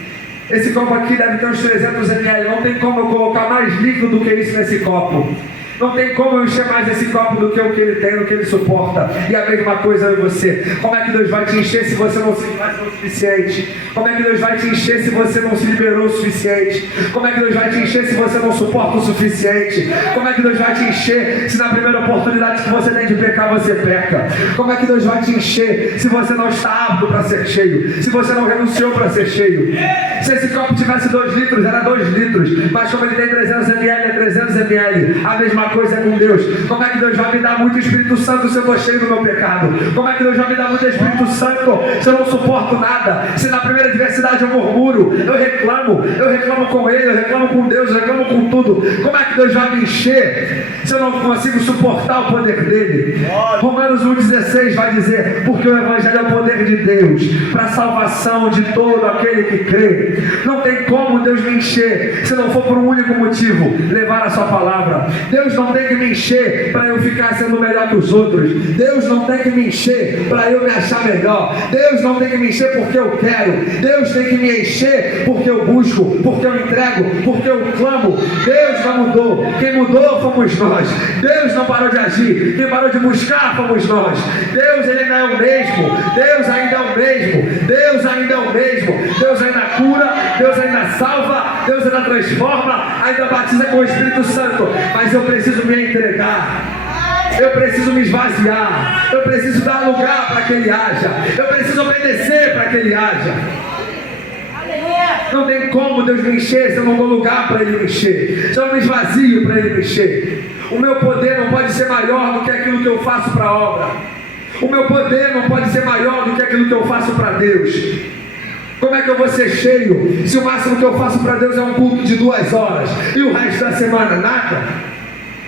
Esse copo aqui deve ter uns 300 ml, não tem como eu colocar mais líquido do que isso nesse copo. Não tem como eu encher mais esse copo do que o que ele tem, do que ele suporta. E a mesma coisa eu e você. Como é que Deus vai te encher se você não se faz o suficiente? Como é que Deus vai te encher se você não se liberou o suficiente? Como é que Deus vai te encher se você não suporta o suficiente? Como é que Deus vai te encher se na primeira oportunidade que você tem de pecar, você peca? Como é que Deus vai te encher se você não está apto para ser cheio? Se você não renunciou para ser cheio? Se esse copo tivesse 2 litros, era 2 litros. Mas como ele tem 300 ml, é 300 ml. A mesma coisa é com Deus. Como é que Deus vai me dar muito Espírito Santo se eu estou cheio do meu pecado? Como é que Deus vai me dar muito Espírito Santo se eu não suporto nada? Se na primeira adversidade eu murmuro, eu reclamo com Ele, eu reclamo com Deus, eu reclamo com tudo. Como é que Deus vai me encher se eu não consigo suportar o poder dele? Romanos 1,16 vai dizer, porque o Evangelho é o poder de Deus para a salvação de todo aquele que crê. Não tem como Deus me encher se não for por um único motivo: levar a sua palavra. Deus não tem que me encher para eu ficar sendo melhor que os outros. Deus não tem que me encher para eu me achar melhor. Deus não tem que me encher porque eu quero. Deus tem que me encher porque eu busco, porque eu entrego, porque eu clamo. Deus não mudou. Quem mudou fomos nós. Deus não parou de agir. Quem parou de buscar fomos nós. Deus, Ele ainda é o mesmo. Deus ainda é o mesmo. Deus ainda é o mesmo. Deus ainda cura. Deus ainda salva. Deus ainda transforma. Ainda batiza com o Espírito Santo. Mas eu preciso me entregar, eu preciso me esvaziar, eu preciso dar lugar para que Ele haja, eu preciso obedecer para que Ele haja. Não tem como Deus me encher se eu não dou lugar para Ele me encher, se eu não me esvazio para Ele me encher. O meu poder não pode ser maior do que aquilo que eu faço para a obra. O meu poder não pode ser maior do que aquilo que eu faço para Deus. Como é que eu vou ser cheio se o máximo que eu faço para Deus é um culto de 2 horas e o resto da semana nada?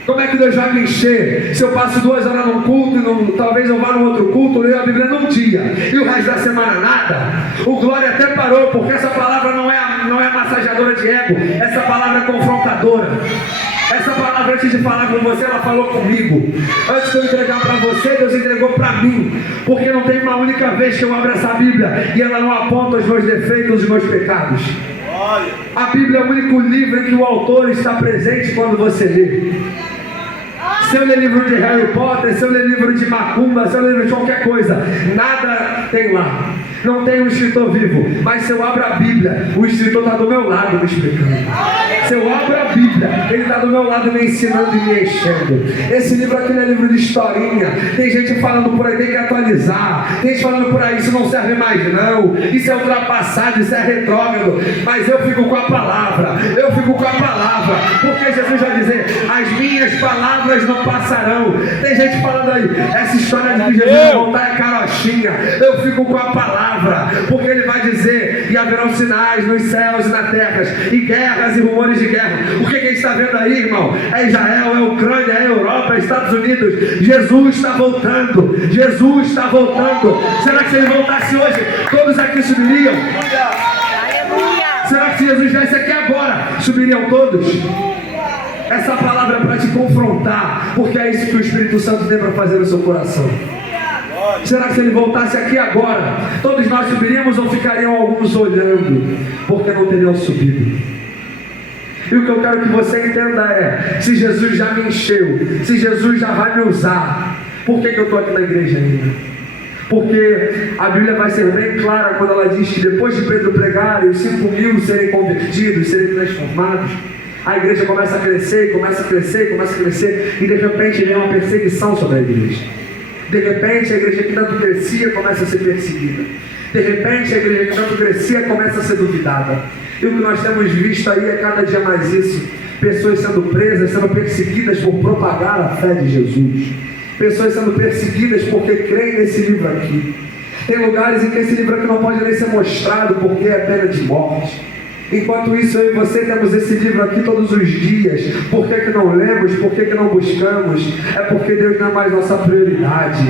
Como é que Deus vai me encher se eu passo 2 horas num culto e talvez eu vá num outro culto, leio a Bíblia num dia e o resto da semana nada? O glória até parou, porque essa palavra não é massageadora de ego, essa palavra é confrontadora. Essa palavra, antes de falar com você, ela falou comigo. Antes de eu entregar para você, Deus entregou para mim. Porque não tem uma única vez que eu abro essa Bíblia e ela não aponta os meus defeitos, os meus pecados. A Bíblia é o único livro em que o autor está presente quando você lê. Se eu ler livro de Harry Potter, se eu ler livro de macumba, se eu ler livro de qualquer coisa, nada tem lá. Não tem um escritor vivo, mas se eu abro a Bíblia, o escritor está do meu lado me explicando. Se eu abro a Bíblia, ele está do meu lado me ensinando e me enchendo. Esse livro aqui não é livro de historinha. Tem gente falando por aí, tem que atualizar. Tem gente falando por aí, isso não serve mais não. Isso é ultrapassado, isso é retrógrado. Mas eu fico com a palavra. Eu fico com a palavra. Porque Jesus vai dizer, as minhas palavras não passarão. Tem gente falando aí, essa história de que Jesus vai voltar é carochinha. Eu fico com a palavra. Porque ele vai dizer, e haverão sinais nos céus e na terra, e guerras e rumores de guerra. O que a gente está vendo aí, irmão? É Israel, é Ucrânia, é Europa, é Estados Unidos. Jesus está voltando. Jesus está voltando. Será que se ele voltasse hoje, todos aqui subiriam? Será que se Jesus viesse aqui agora, subiriam todos? Essa palavra é para te confrontar, porque é isso que o Espírito Santo tem para fazer no seu coração. Será que se ele voltasse aqui agora, todos nós subiríamos ou ficariam alguns olhando, porque não teriam subido? E o que eu quero que você entenda é, se Jesus já me encheu, se Jesus já vai me usar, por que eu estou aqui na igreja ainda? Porque a Bíblia vai ser bem clara quando ela diz que depois de Pedro pregar e os 5.000 serem convertidos, serem transformados, a igreja começa a crescer, começa a crescer, começa a crescer, e de repente vem uma perseguição sobre a igreja. De repente a igreja que tanto crescia começa a ser perseguida. De repente a igreja que tanto crescia começa a ser duvidada. E o que nós temos visto aí é cada dia mais isso. Pessoas sendo presas, sendo perseguidas por propagar a fé de Jesus. Pessoas sendo perseguidas porque creem nesse livro aqui. Tem lugares em que esse livro aqui não pode nem ser mostrado porque é pena de morte. Enquanto isso, eu e você temos esse livro aqui todos os dias. Por que não lemos? Por que não buscamos? É porque Deus não é mais nossa prioridade.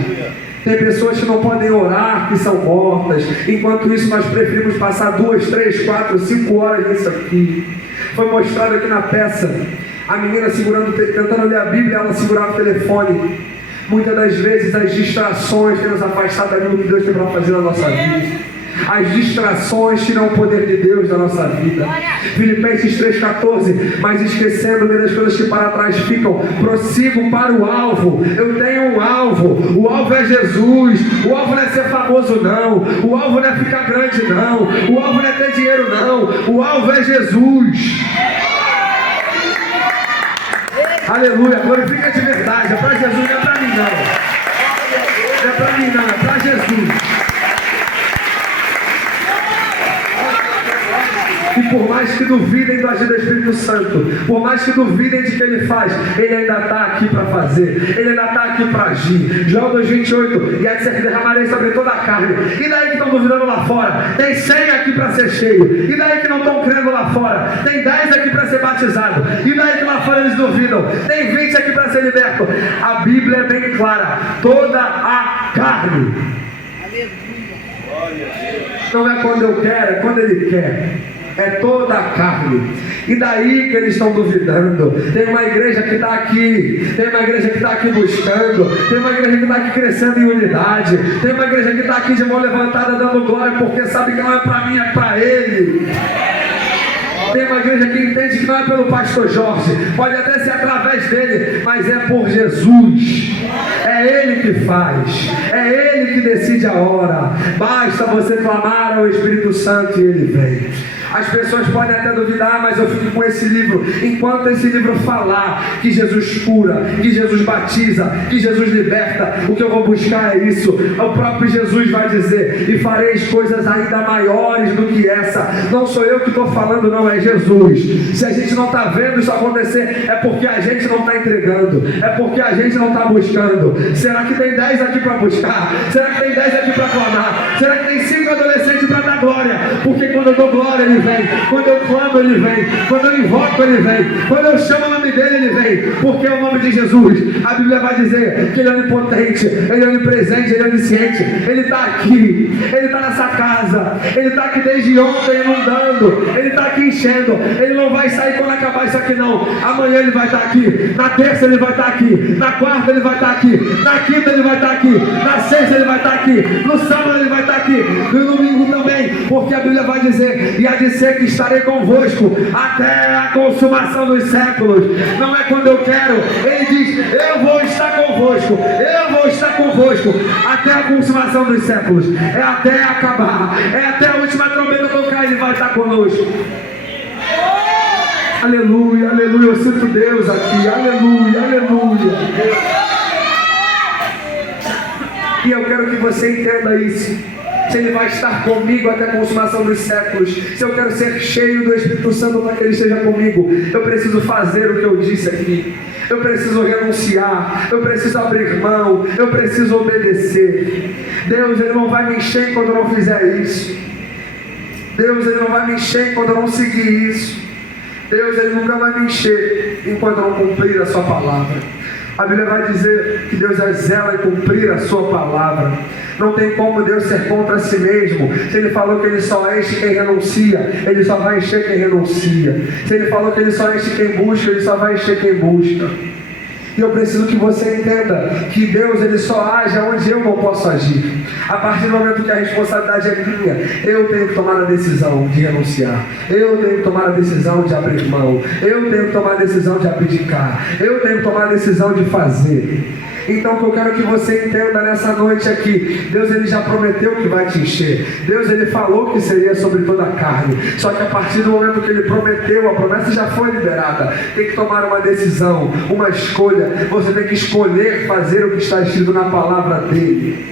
Tem pessoas que não podem orar, que são mortas. Enquanto isso, nós preferimos passar 2, 3, 4, 5 horas nisso aqui. Foi mostrado aqui na peça, a menina segurando, tentando ler a Bíblia, ela segurava o telefone. Muitas das vezes as distrações têm nos afastado daquilo que Deus tem para fazer na nossa vida. As distrações tiram o poder de Deus da nossa vida. Filipenses 3,14. Mas esquecendo-me das coisas que para trás ficam, prossigo para o alvo. Eu tenho um alvo. O alvo é Jesus. O alvo não é ser famoso não. O alvo não é ficar grande não. O alvo não é ter dinheiro não. O alvo é Jesus. Aleluia, glorifica de verdade. É para Jesus, não é para mim não. Não é para mim não, é para Jesus. E por mais que duvidem do agir do Espírito Santo, por mais que duvidem de que Ele faz, Ele ainda está aqui para fazer, Ele ainda está aqui para agir. João 2,28, e há de ser que derramarei sobre toda a carne. E daí que estão duvidando lá fora? Tem 100 aqui para ser cheio. E daí que não estão crendo lá fora? Tem 10 aqui para ser batizado. E daí que lá fora eles duvidam? Tem 20 aqui para ser liberto. A Bíblia é bem clara, toda a carne. Não é quando eu quero, é quando Ele quer. É toda a carne. E daí que eles estão duvidando. Tem uma igreja que está aqui. Tem uma igreja que está aqui buscando. Tem uma igreja que está aqui crescendo em unidade. Tem uma igreja que está aqui de mão levantada dando glória, porque sabe que não é para mim, é para Ele. Tem uma igreja que entende que não é pelo pastor Jorge, pode até ser através dele, mas é por Jesus. É Ele que faz, é Ele que decide a hora. Basta você clamar ao Espírito Santo e Ele vem. As pessoas podem até duvidar, mas eu fico com esse livro. Enquanto esse livro falar que Jesus cura, que Jesus batiza, que Jesus liberta, o que eu vou buscar é isso. O próprio Jesus vai dizer: e fareis coisas ainda maiores do que essa. Não sou eu que estou falando, não, é Jesus. Se a gente não está vendo isso acontecer, é porque a gente não está entregando, é porque a gente não está buscando. Será que tem 10 aqui para buscar? Será que tem 10 aqui para clamar? Será que tem 5 adolescentes para dar glória? Porque quando eu dou glória, Ele vem. Quando eu clamo, Ele vem. Quando eu invoco, Ele vem. Quando eu chamo o nome dEle, Ele vem. Porque é o nome de Jesus. A Bíblia vai dizer que Ele é onipotente, Ele é onipresente, Ele é onisciente. Ele está aqui, Ele está nessa casa, Ele está aqui desde ontem inundando, Ele está aqui enchendo. Ele não vai sair quando acabar isso aqui não. Amanhã Ele vai estar aqui, na terça Ele vai estar aqui, na quarta Ele vai estar aqui, na quinta Ele vai estar aqui, na sexta Ele vai estar aqui, no sábado Ele vai estar aqui, no domingo também. Porque a Bíblia vai dizer, e a de dizer que estarei convosco até a consumação dos séculos. Não é quando eu quero. Ele diz, eu vou estar convosco. Eu vou estar convosco até a consumação dos séculos. É até acabar. É até a última trombeta tocar, Ele vai estar conosco. Aleluia, aleluia. Eu sinto Deus aqui. Aleluia, aleluia. E eu quero que você entenda isso. Se Ele vai estar comigo até a consumação dos séculos, se eu quero ser cheio do Espírito Santo para que Ele esteja comigo, eu preciso fazer o que eu disse aqui. Eu preciso renunciar, eu preciso abrir mão, eu preciso obedecer. Deus, Ele não vai me encher enquanto eu não fizer isso. Deus, Ele não vai me encher enquanto eu não seguir isso. Deus, Ele nunca vai me encher enquanto eu não cumprir a Sua palavra. A Bíblia vai dizer que Deus é zela em cumprir a Sua palavra. Não tem como Deus ser contra si mesmo. Se Ele falou que Ele só enche quem renuncia, Ele só vai encher quem renuncia. Se Ele falou que Ele só enche quem busca, Ele só vai encher quem busca. E eu preciso que você entenda que Deus, Ele só age onde eu não posso agir. A partir do momento que a responsabilidade é minha, eu tenho que tomar a decisão de renunciar. Eu tenho que tomar a decisão de abrir mão. Eu tenho que tomar a decisão de abdicar. Eu tenho que tomar a decisão de fazer. Então o que eu quero que você entenda nessa noite aqui, Deus, Ele já prometeu que vai te encher. Deus, Ele falou que seria sobre toda a carne. Só que a partir do momento que Ele prometeu, a promessa já foi liberada. Tem que tomar uma decisão, uma escolha. Você tem que escolher fazer o que está escrito na palavra dEle.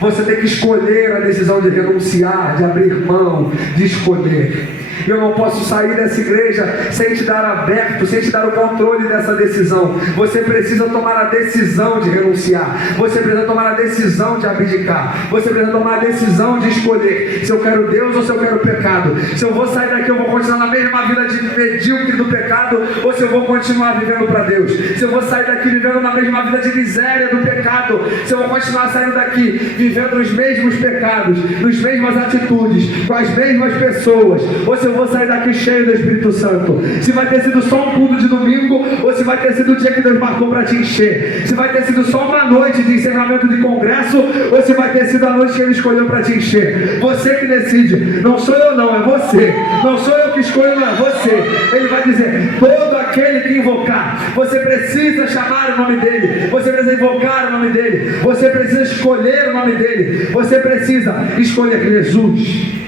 Você tem que escolher a decisão de renunciar, de abrir mão, de escolher. E eu não posso sair dessa igreja sem te dar aberto, sem te dar o controle dessa decisão. Você precisa tomar a decisão de renunciar. Você precisa tomar a decisão de abdicar. Você precisa tomar a decisão de escolher se eu quero Deus ou se eu quero pecado. Se eu vou sair daqui, eu vou continuar na mesma vida de medíocre do pecado, ou se eu vou continuar vivendo para Deus. Se eu vou sair daqui vivendo na mesma vida de miséria do pecado, se eu vou continuar saindo daqui vivendo os mesmos pecados, nas mesmas atitudes, com as mesmas pessoas, ou se eu vou sair daqui cheio do Espírito Santo. Se vai ter sido só um culto de domingo, ou se vai ter sido o dia que Deus marcou para te encher. Se vai ter sido só uma noite de encerramento de congresso, ou se vai ter sido a noite que Ele escolheu para te encher. Você que decide. Não sou eu não, é você. Não sou eu que escolho, não é você. Ele vai dizer, todo aquele que invocar, você precisa chamar o nome dEle. Você precisa invocar o nome dEle. Você precisa escolher o nome dEle. Você precisa escolher Jesus.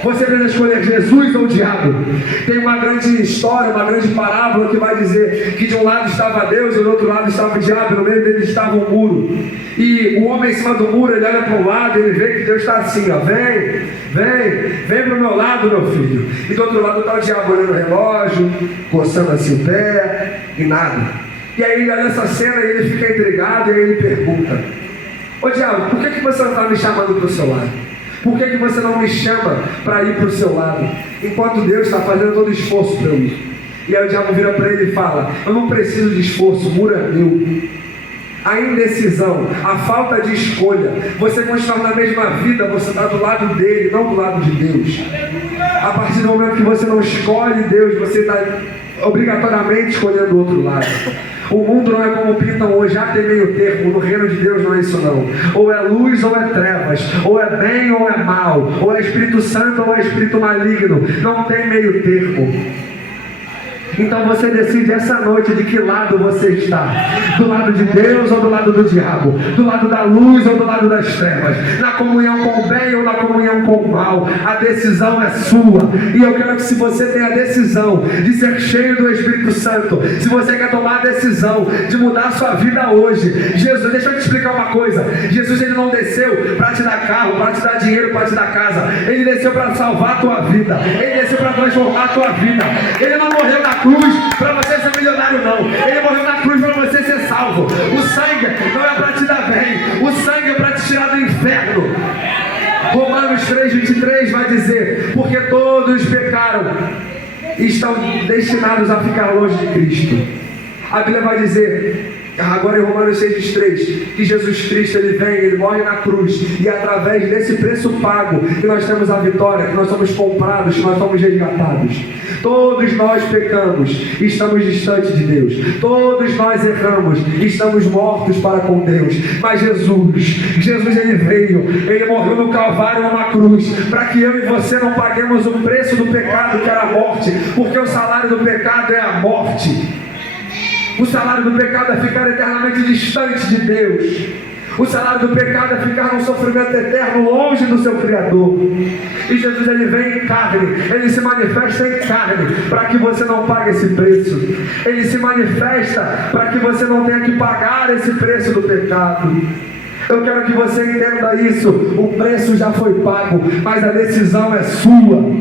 Você precisa escolher Jesus ou o diabo. Tem uma grande história, uma grande parábola que vai dizer que de um lado estava Deus e do outro lado estava o diabo, no meio dele estava um muro. E o homem em cima do muro, ele olha para um lado e ele vê que Deus está assim, ó, vem para o meu lado, meu filho. E do outro lado está o diabo olhando o relógio, coçando assim o pé e nada. E aí ele olha essa cena e ele fica intrigado e aí ele pergunta, ô diabo, por que você não está me chamando para o seu lado? Por que você não me chama para ir para o seu lado? Enquanto Deus está fazendo todo o esforço para eu ir. E aí o diabo vira para ele e fala, eu não preciso de esforço, o muro é meu. A indecisão, a falta de escolha, você continuar na mesma vida, você está do lado dele, não do lado de Deus. A partir do momento que você não escolhe Deus, você está obrigatoriamente escolhendo o outro lado. O mundo não é como pintam hoje, já tem meio termo. No reino de Deus não é isso não. Ou é luz ou é trevas, ou é bem ou é mal, ou é Espírito Santo ou é Espírito maligno. Não tem meio termo. Então você decide essa noite de que lado você está. Do lado de Deus ou do lado do diabo. Do lado da luz ou do lado das trevas. Na comunhão com o bem ou na comunhão com o mal. A decisão é sua. E eu quero que se você tem a decisão de ser cheio do Espírito Santo, se você quer tomar a decisão de mudar a sua vida hoje, Jesus, deixa eu te explicar uma coisa. Jesus, ele não desceu para te dar carro, para te dar dinheiro, para te dar casa. Ele desceu para salvar a tua vida. Ele desceu para transformar a tua vida. Ele não morreu na cruz para você ser milionário, não. Ele morreu na cruz para você ser salvo. O sangue não é para te dar bem, o sangue é para te tirar do inferno. Romanos 3:23 vai dizer, porque todos pecaram e estão destinados a ficar longe de Cristo. A Bíblia vai dizer Agora em Romanos 6,3, que Jesus Cristo ele vem, ele morre na cruz, e através desse preço pago, que nós temos a vitória, que nós somos comprados, que nós somos resgatados. Todos nós pecamos, estamos distantes de Deus. Todos nós erramos, estamos mortos para com Deus. Mas Jesus ele veio, ele morreu no Calvário numa cruz, para que eu e você não paguemos o preço do pecado, que era a morte, porque o salário do pecado é a morte. O salário do pecado é ficar eternamente distante de Deus. O salário do pecado é ficar num sofrimento eterno, longe do seu Criador. E Jesus ele vem em carne, ele se manifesta em carne, para que você não pague esse preço. Ele se manifesta para que você não tenha que pagar esse preço do pecado. Eu quero que você entenda isso. O preço já foi pago, mas a decisão é sua.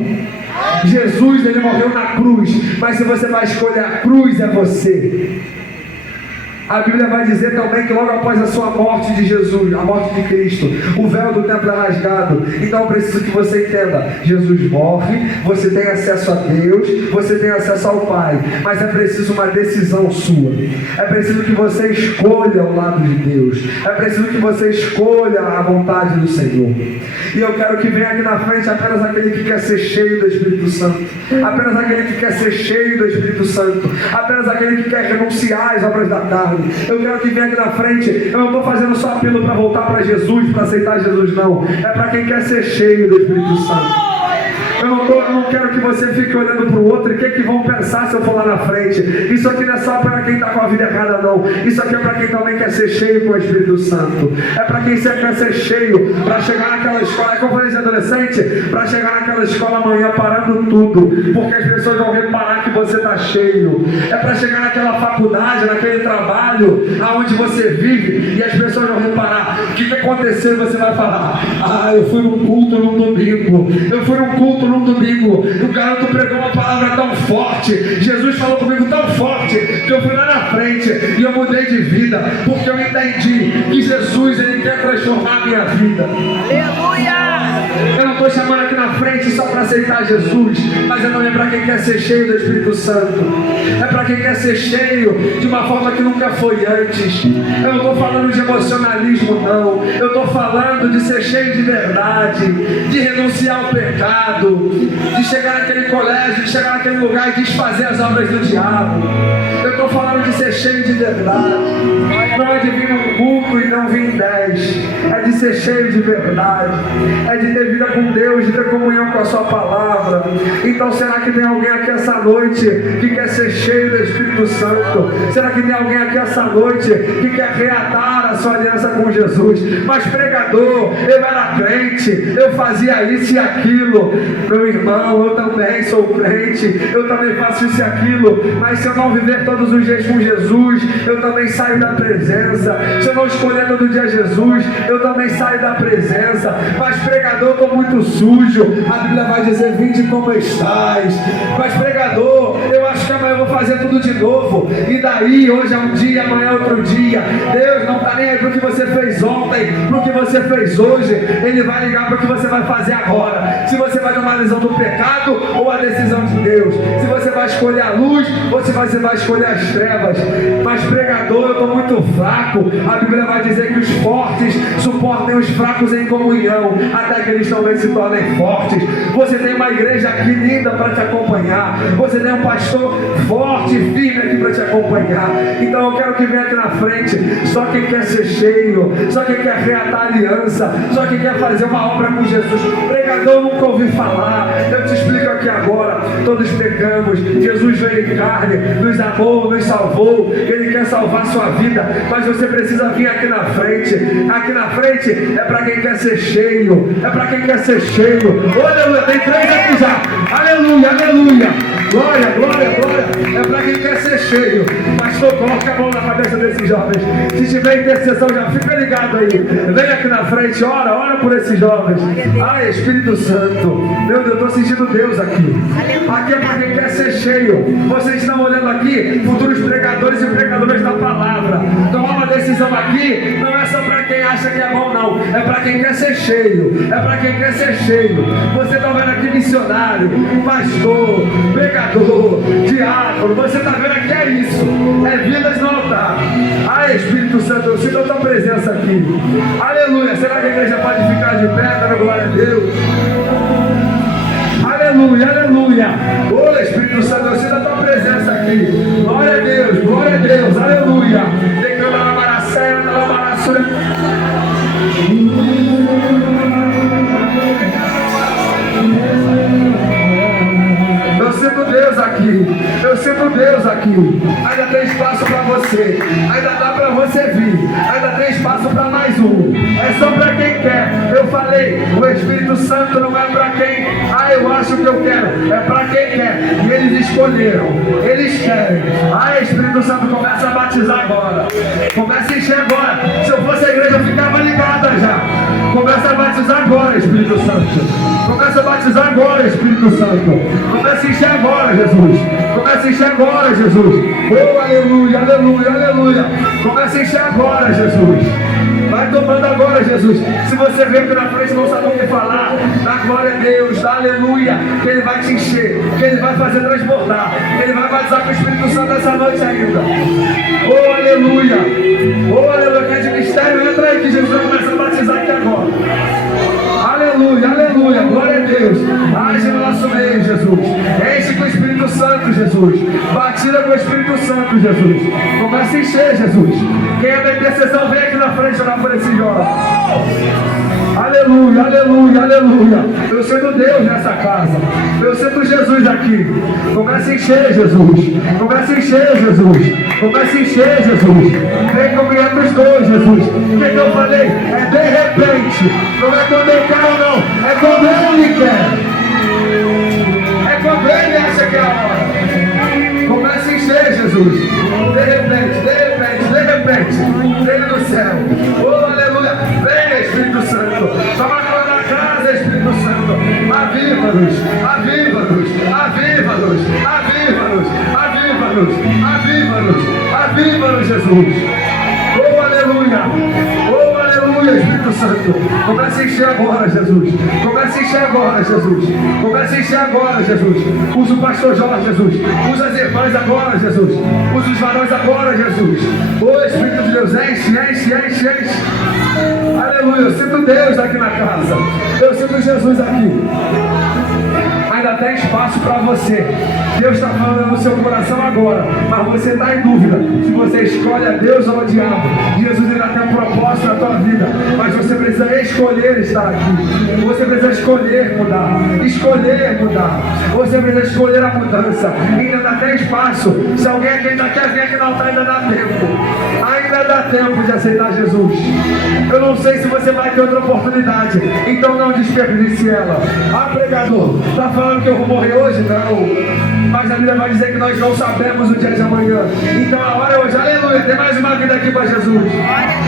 Jesus ele morreu na cruz, mas se você vai escolher a cruz, é você. A Bíblia vai dizer também que logo após a sua morte de Jesus, a morte de Cristo, o véu do templo é rasgado. Então eu preciso que você entenda: Jesus morre, você tem acesso a Deus, você tem acesso ao Pai, mas é preciso uma decisão sua. É preciso que você escolha o lado de Deus. É preciso que você escolha a vontade do Senhor. E eu quero que venha aqui na frente apenas aquele que quer ser cheio do Espírito Santo, apenas aquele que quer ser cheio do Espírito Santo, apenas aquele que quer renunciar às obras da carne. Eu quero que venha aqui na frente. Eu não estou fazendo só apelo para voltar para Jesus, para aceitar Jesus, não. É para quem quer ser cheio do Espírito Santo. Eu não quero que você fique olhando para o outro e o que vão pensar se eu for lá na frente. Isso aqui não é só para quem está com a vida errada, não. Isso aqui é para quem também quer ser cheio com o Espírito Santo. É para quem quer ser cheio, para chegar naquela escola, é como eu falei de adolescente, para chegar naquela escola amanhã parando tudo, porque as pessoas vão reparar que você está cheio. É para chegar naquela faculdade, naquele trabalho, aonde você vive, e as pessoas vão reparar o que aconteceu, e você vai falar: ah, eu fui num culto num domingo, eu fui num culto num domingo, o garoto pregou uma palavra tão forte, Jesus falou comigo tão forte, que eu fui lá na frente e eu mudei de vida, porque eu entendi que Jesus ele quer transformar a minha vida. Aleluia! Eu não estou chamando aqui na frente só para aceitar Jesus, mas é também para quem quer ser cheio do Espírito Santo. É para quem quer ser cheio de uma forma que nunca foi antes. Eu não estou falando de emocionalismo, não. Eu estou falando de ser cheio de verdade, de renunciar ao pecado, de chegar naquele colégio, de chegar naquele lugar e desfazer as obras do diabo. Eu estou falando de ser cheio de verdade. Não é de vir num culto e não vir em 10. É de ser cheio de verdade. É de ter vida com Deus, de ter comunhão com a sua palavra. Então será que tem alguém aqui essa noite que quer ser cheio do Espírito Santo? Será que tem alguém aqui essa noite que quer reatar a sua aliança com Jesus? Mas pregador, eu era crente, eu fazia isso e aquilo. Meu irmão, eu também sou crente, eu também faço isso e aquilo, mas se eu não viver todos os dias com Jesus, eu também saio da presença. Se eu não escolher todo dia Jesus, eu também saio da presença. Mas pregador, eu estou muito sujo. A Bíblia vai dizer: vinde como estais. Mas pregador, eu acho que amanhã eu vou fazer tudo de novo. E daí, hoje é um dia, amanhã é outro dia. Deus não está nem aí para o que você fez ontem, para o que você fez hoje. Ele vai ligar para o que você vai fazer agora. Se você vai tomar a decisão do pecado ou a decisão de Deus. Se você vai escolher a luz ou se você vai escolher as trevas. Mas pregador, eu estou muito fraco. A Bíblia vai dizer que os fortes suportem os fracos em comunhão, até que eles também se tornem fortes. Você tem uma igreja aqui linda para te acompanhar. Você tem um pastor forte e firme aqui para te acompanhar. Então eu quero que venha aqui na frente só quem quer ser cheio, só quem quer reatar aliança, só quem quer fazer uma obra com Jesus. Pregador, eu nunca ouvi falar. Eu te explico aqui agora. Todos pecamos. Jesus veio em carne, nos amou, nos salvou. Ele quer salvar a sua vida, mas você precisa vir aqui na frente. Aqui na frente é para quem quer ser cheio. É para quem quer ser cheio. Aleluia, tem 3 aqui já. Aleluia, aleluia. Glória, glória, glória. É para quem quer ser cheio. Pastor, coloca a mão na cabeça desses jovens. Se tiver intercessão, já fica ligado aí. Vem aqui na frente, ora por esses jovens. Ai, Espírito Santo. Meu Deus, eu estou sentindo Deus aqui. Aqui é para quem quer ser cheio. Vocês estão olhando aqui, futuros pregadores e pregadoras da palavra. Tomar uma decisão aqui não é só para quem acha que é bom, não. É para quem quer ser cheio. É para quem quer ser cheio. Você está vendo aqui missionário, pastor, pregador, diácono. Você está vendo aqui é isso. é vidas no altar. Ai, Espírito Santo, eu sinto a tua presença aqui. Aleluia. Será que a igreja pode ficar de pé, dando glória a Deus? Aleluia, aleluia. Ô Espírito Santo, eu sinto a tua presença aqui. Glória a Deus, glória a Deus, aleluia. Declama na baracera, na baraçura. Eu sinto Deus aqui. Eu sinto Deus aqui. Ainda tem espaço para você. Ainda dá para você vir. Ainda tem espaço para mais um. É só para quem quer. Eu falei, o Espírito Santo não é para quem, eu acho que eu quero. É para quem quer. E eles escolheram. Eles querem. Espírito Santo, começa a batizar agora. Começa a encher agora. Se eu fosse a igreja, eu ficava ligada já. Começa a batizar agora, Espírito Santo. Começa a batizar agora, Espírito Santo. Começa a encher agora, Jesus. Começa a encher agora, Jesus. Oh, aleluia, aleluia, aleluia. Começa a encher agora, Jesus. Vai tomando agora, Jesus. Se você vem aqui na frente e não sabe o que falar, dá glória a Deus, dá aleluia, que Ele vai te encher, que Ele vai fazer transbordar, que Ele vai batizar com o Espírito Santo essa noite ainda. Oh, aleluia. Oh, aleluia. Quem é de mistério, entra aí que Jesus vai começar a batizar aqui agora. Aleluia, aleluia, glória a Deus. Age no nosso meio, Jesus. Enche com o Espírito Santo, Jesus. Batiza com o Espírito Santo, Jesus. Começa a encher, Jesus. Quem é da intercessão, vem aqui na frente orar por esse jovem. Aleluia, aleluia, aleluia. Eu sinto Deus nessa casa. Eu sinto Jesus aqui. Começa a encher, Jesus. Começa a encher, Jesus. Começa a encher, Jesus. Vem comigo os dois, Jesus. O que eu falei? É de repente. Não é quando eu quero ou não. É quando Ele quer. É quando Ele acha que é a hora. Começa a encher, Jesus. De repente, de repente, de repente. Vem do céu. Oh, aleluia. Vem, Espírito Santo. Toma conta da casa, Espírito Santo. Aviva-nos, aviva-nos, aviva-nos, aviva-nos, aviva-nos, aviva-nos, aviva-nos, Jesus. Oh, aleluia. Oh, aleluia, Espírito Santo. Começa a encher agora, Jesus. Começa a encher agora, Jesus. Começa a encher agora, Jesus. Usa o pastor Jorge, Jesus. Usa as irmãs agora, Jesus. Usa os varões agora, Jesus. Oh, Espírito de Deus, enche, enche, enche, enche. Aleluia, eu sinto Deus aqui na casa. Eu sinto Jesus aqui. Ainda tem espaço para você. Deus está falando no seu coração agora, mas você está em dúvida se você escolhe a Deus ou o diabo. Jesus ainda tem um propósito na tua vida, mas você precisa escolher estar aqui. Você precisa escolher mudar. Escolher mudar. Você precisa escolher a mudança. Ainda tem espaço. Se alguém aqui ainda quer vir aqui no altar, ainda dá tempo. Ainda dá tempo de aceitar Jesus. Eu não sei se você vai ter outra oportunidade, então não desperdice ela. Pregador, está falando que eu vou morrer hoje? Não. Mas a Bíblia vai dizer que nós não sabemos o dia de amanhã. Então a hora é hoje. Aleluia. Tem mais uma vida aqui para Jesus.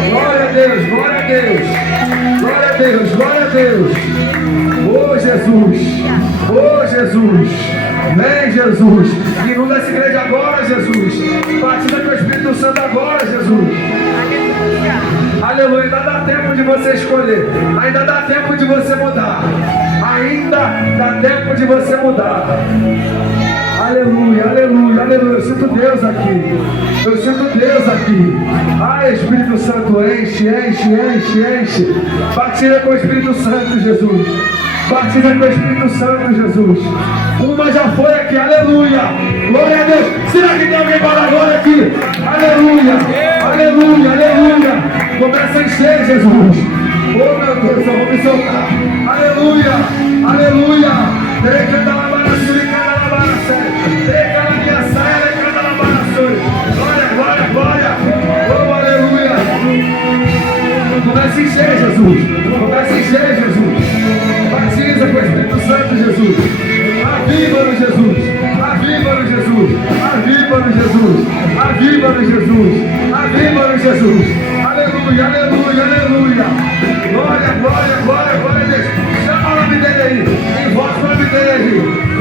Glória a Deus. Glória a Deus. Glória a Deus. Glória a Deus. Oh Jesus. Oh Jesus. Vem Jesus. Inunda essa igreja agora, Jesus. Batiza com o Espírito Santo agora, Jesus. Aleluia. Ainda dá tempo de você escolher. Ainda dá tempo de você mudar. Ainda dá tempo de você mudar. Aleluia, aleluia, aleluia. Eu sinto Deus aqui. Eu sinto Deus aqui. Espírito Santo, enche, enche, enche, enche. Batiza com o Espírito Santo, Jesus. Batiza com o Espírito Santo, Jesus. Uma já foi aqui, aleluia. Glória a Deus. Será que tem alguém para dar glória aqui? Aleluia, aleluia, aleluia. Começa a encher, Jesus. Oh meu Deus, eu vou me soltar. Aleluia, aleluia. Glória, glória, glória. Oh, aleluia. Começa a encher, Jesus. Começa a encher, Jesus. Batiza com o Espírito Santo, Jesus. Aviva-nos, Jesus. Aviva-nos, Jesus. Aviva-nos, Jesus. Aviva-nos, Jesus. Aviva-nos, Jesus. Aleluia, aleluia, aleluia. Glória, glória, glória, glória a Deus. Chama o nome dele aí. Invoca o nome dele aí.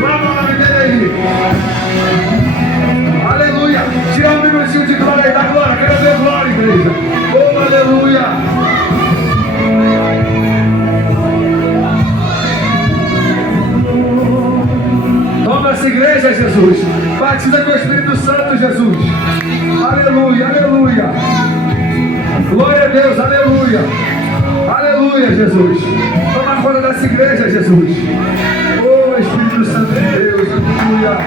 Clama o nome dele aí. Aleluia. Tira um minutinho de glória aí. Dá glória. Quero ver glória, igreja. Oh, aleluia. Toma essa igreja, Jesus. Batiza com o Espírito Santo, Jesus. Aleluia, aleluia. Glória a Deus, aleluia. Aleluia, Jesus. Toma conta dessa igreja, Jesus. Oh, Espírito Santo de Deus, aleluia.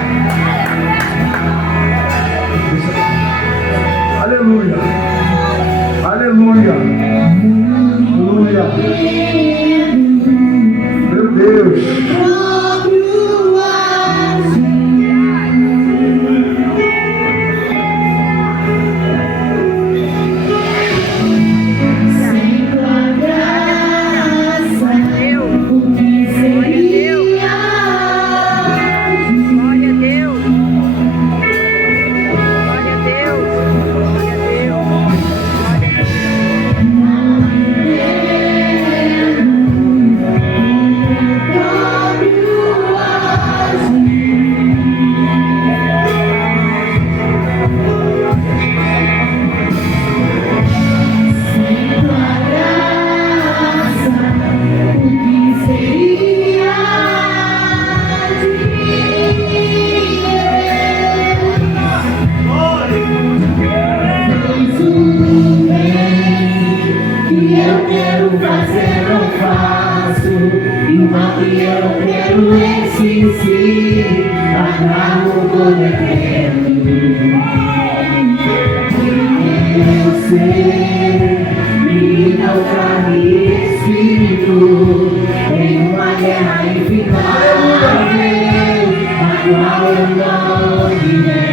Aleluia. Aleluia. Aleluia. Meu Deus. Agora eu não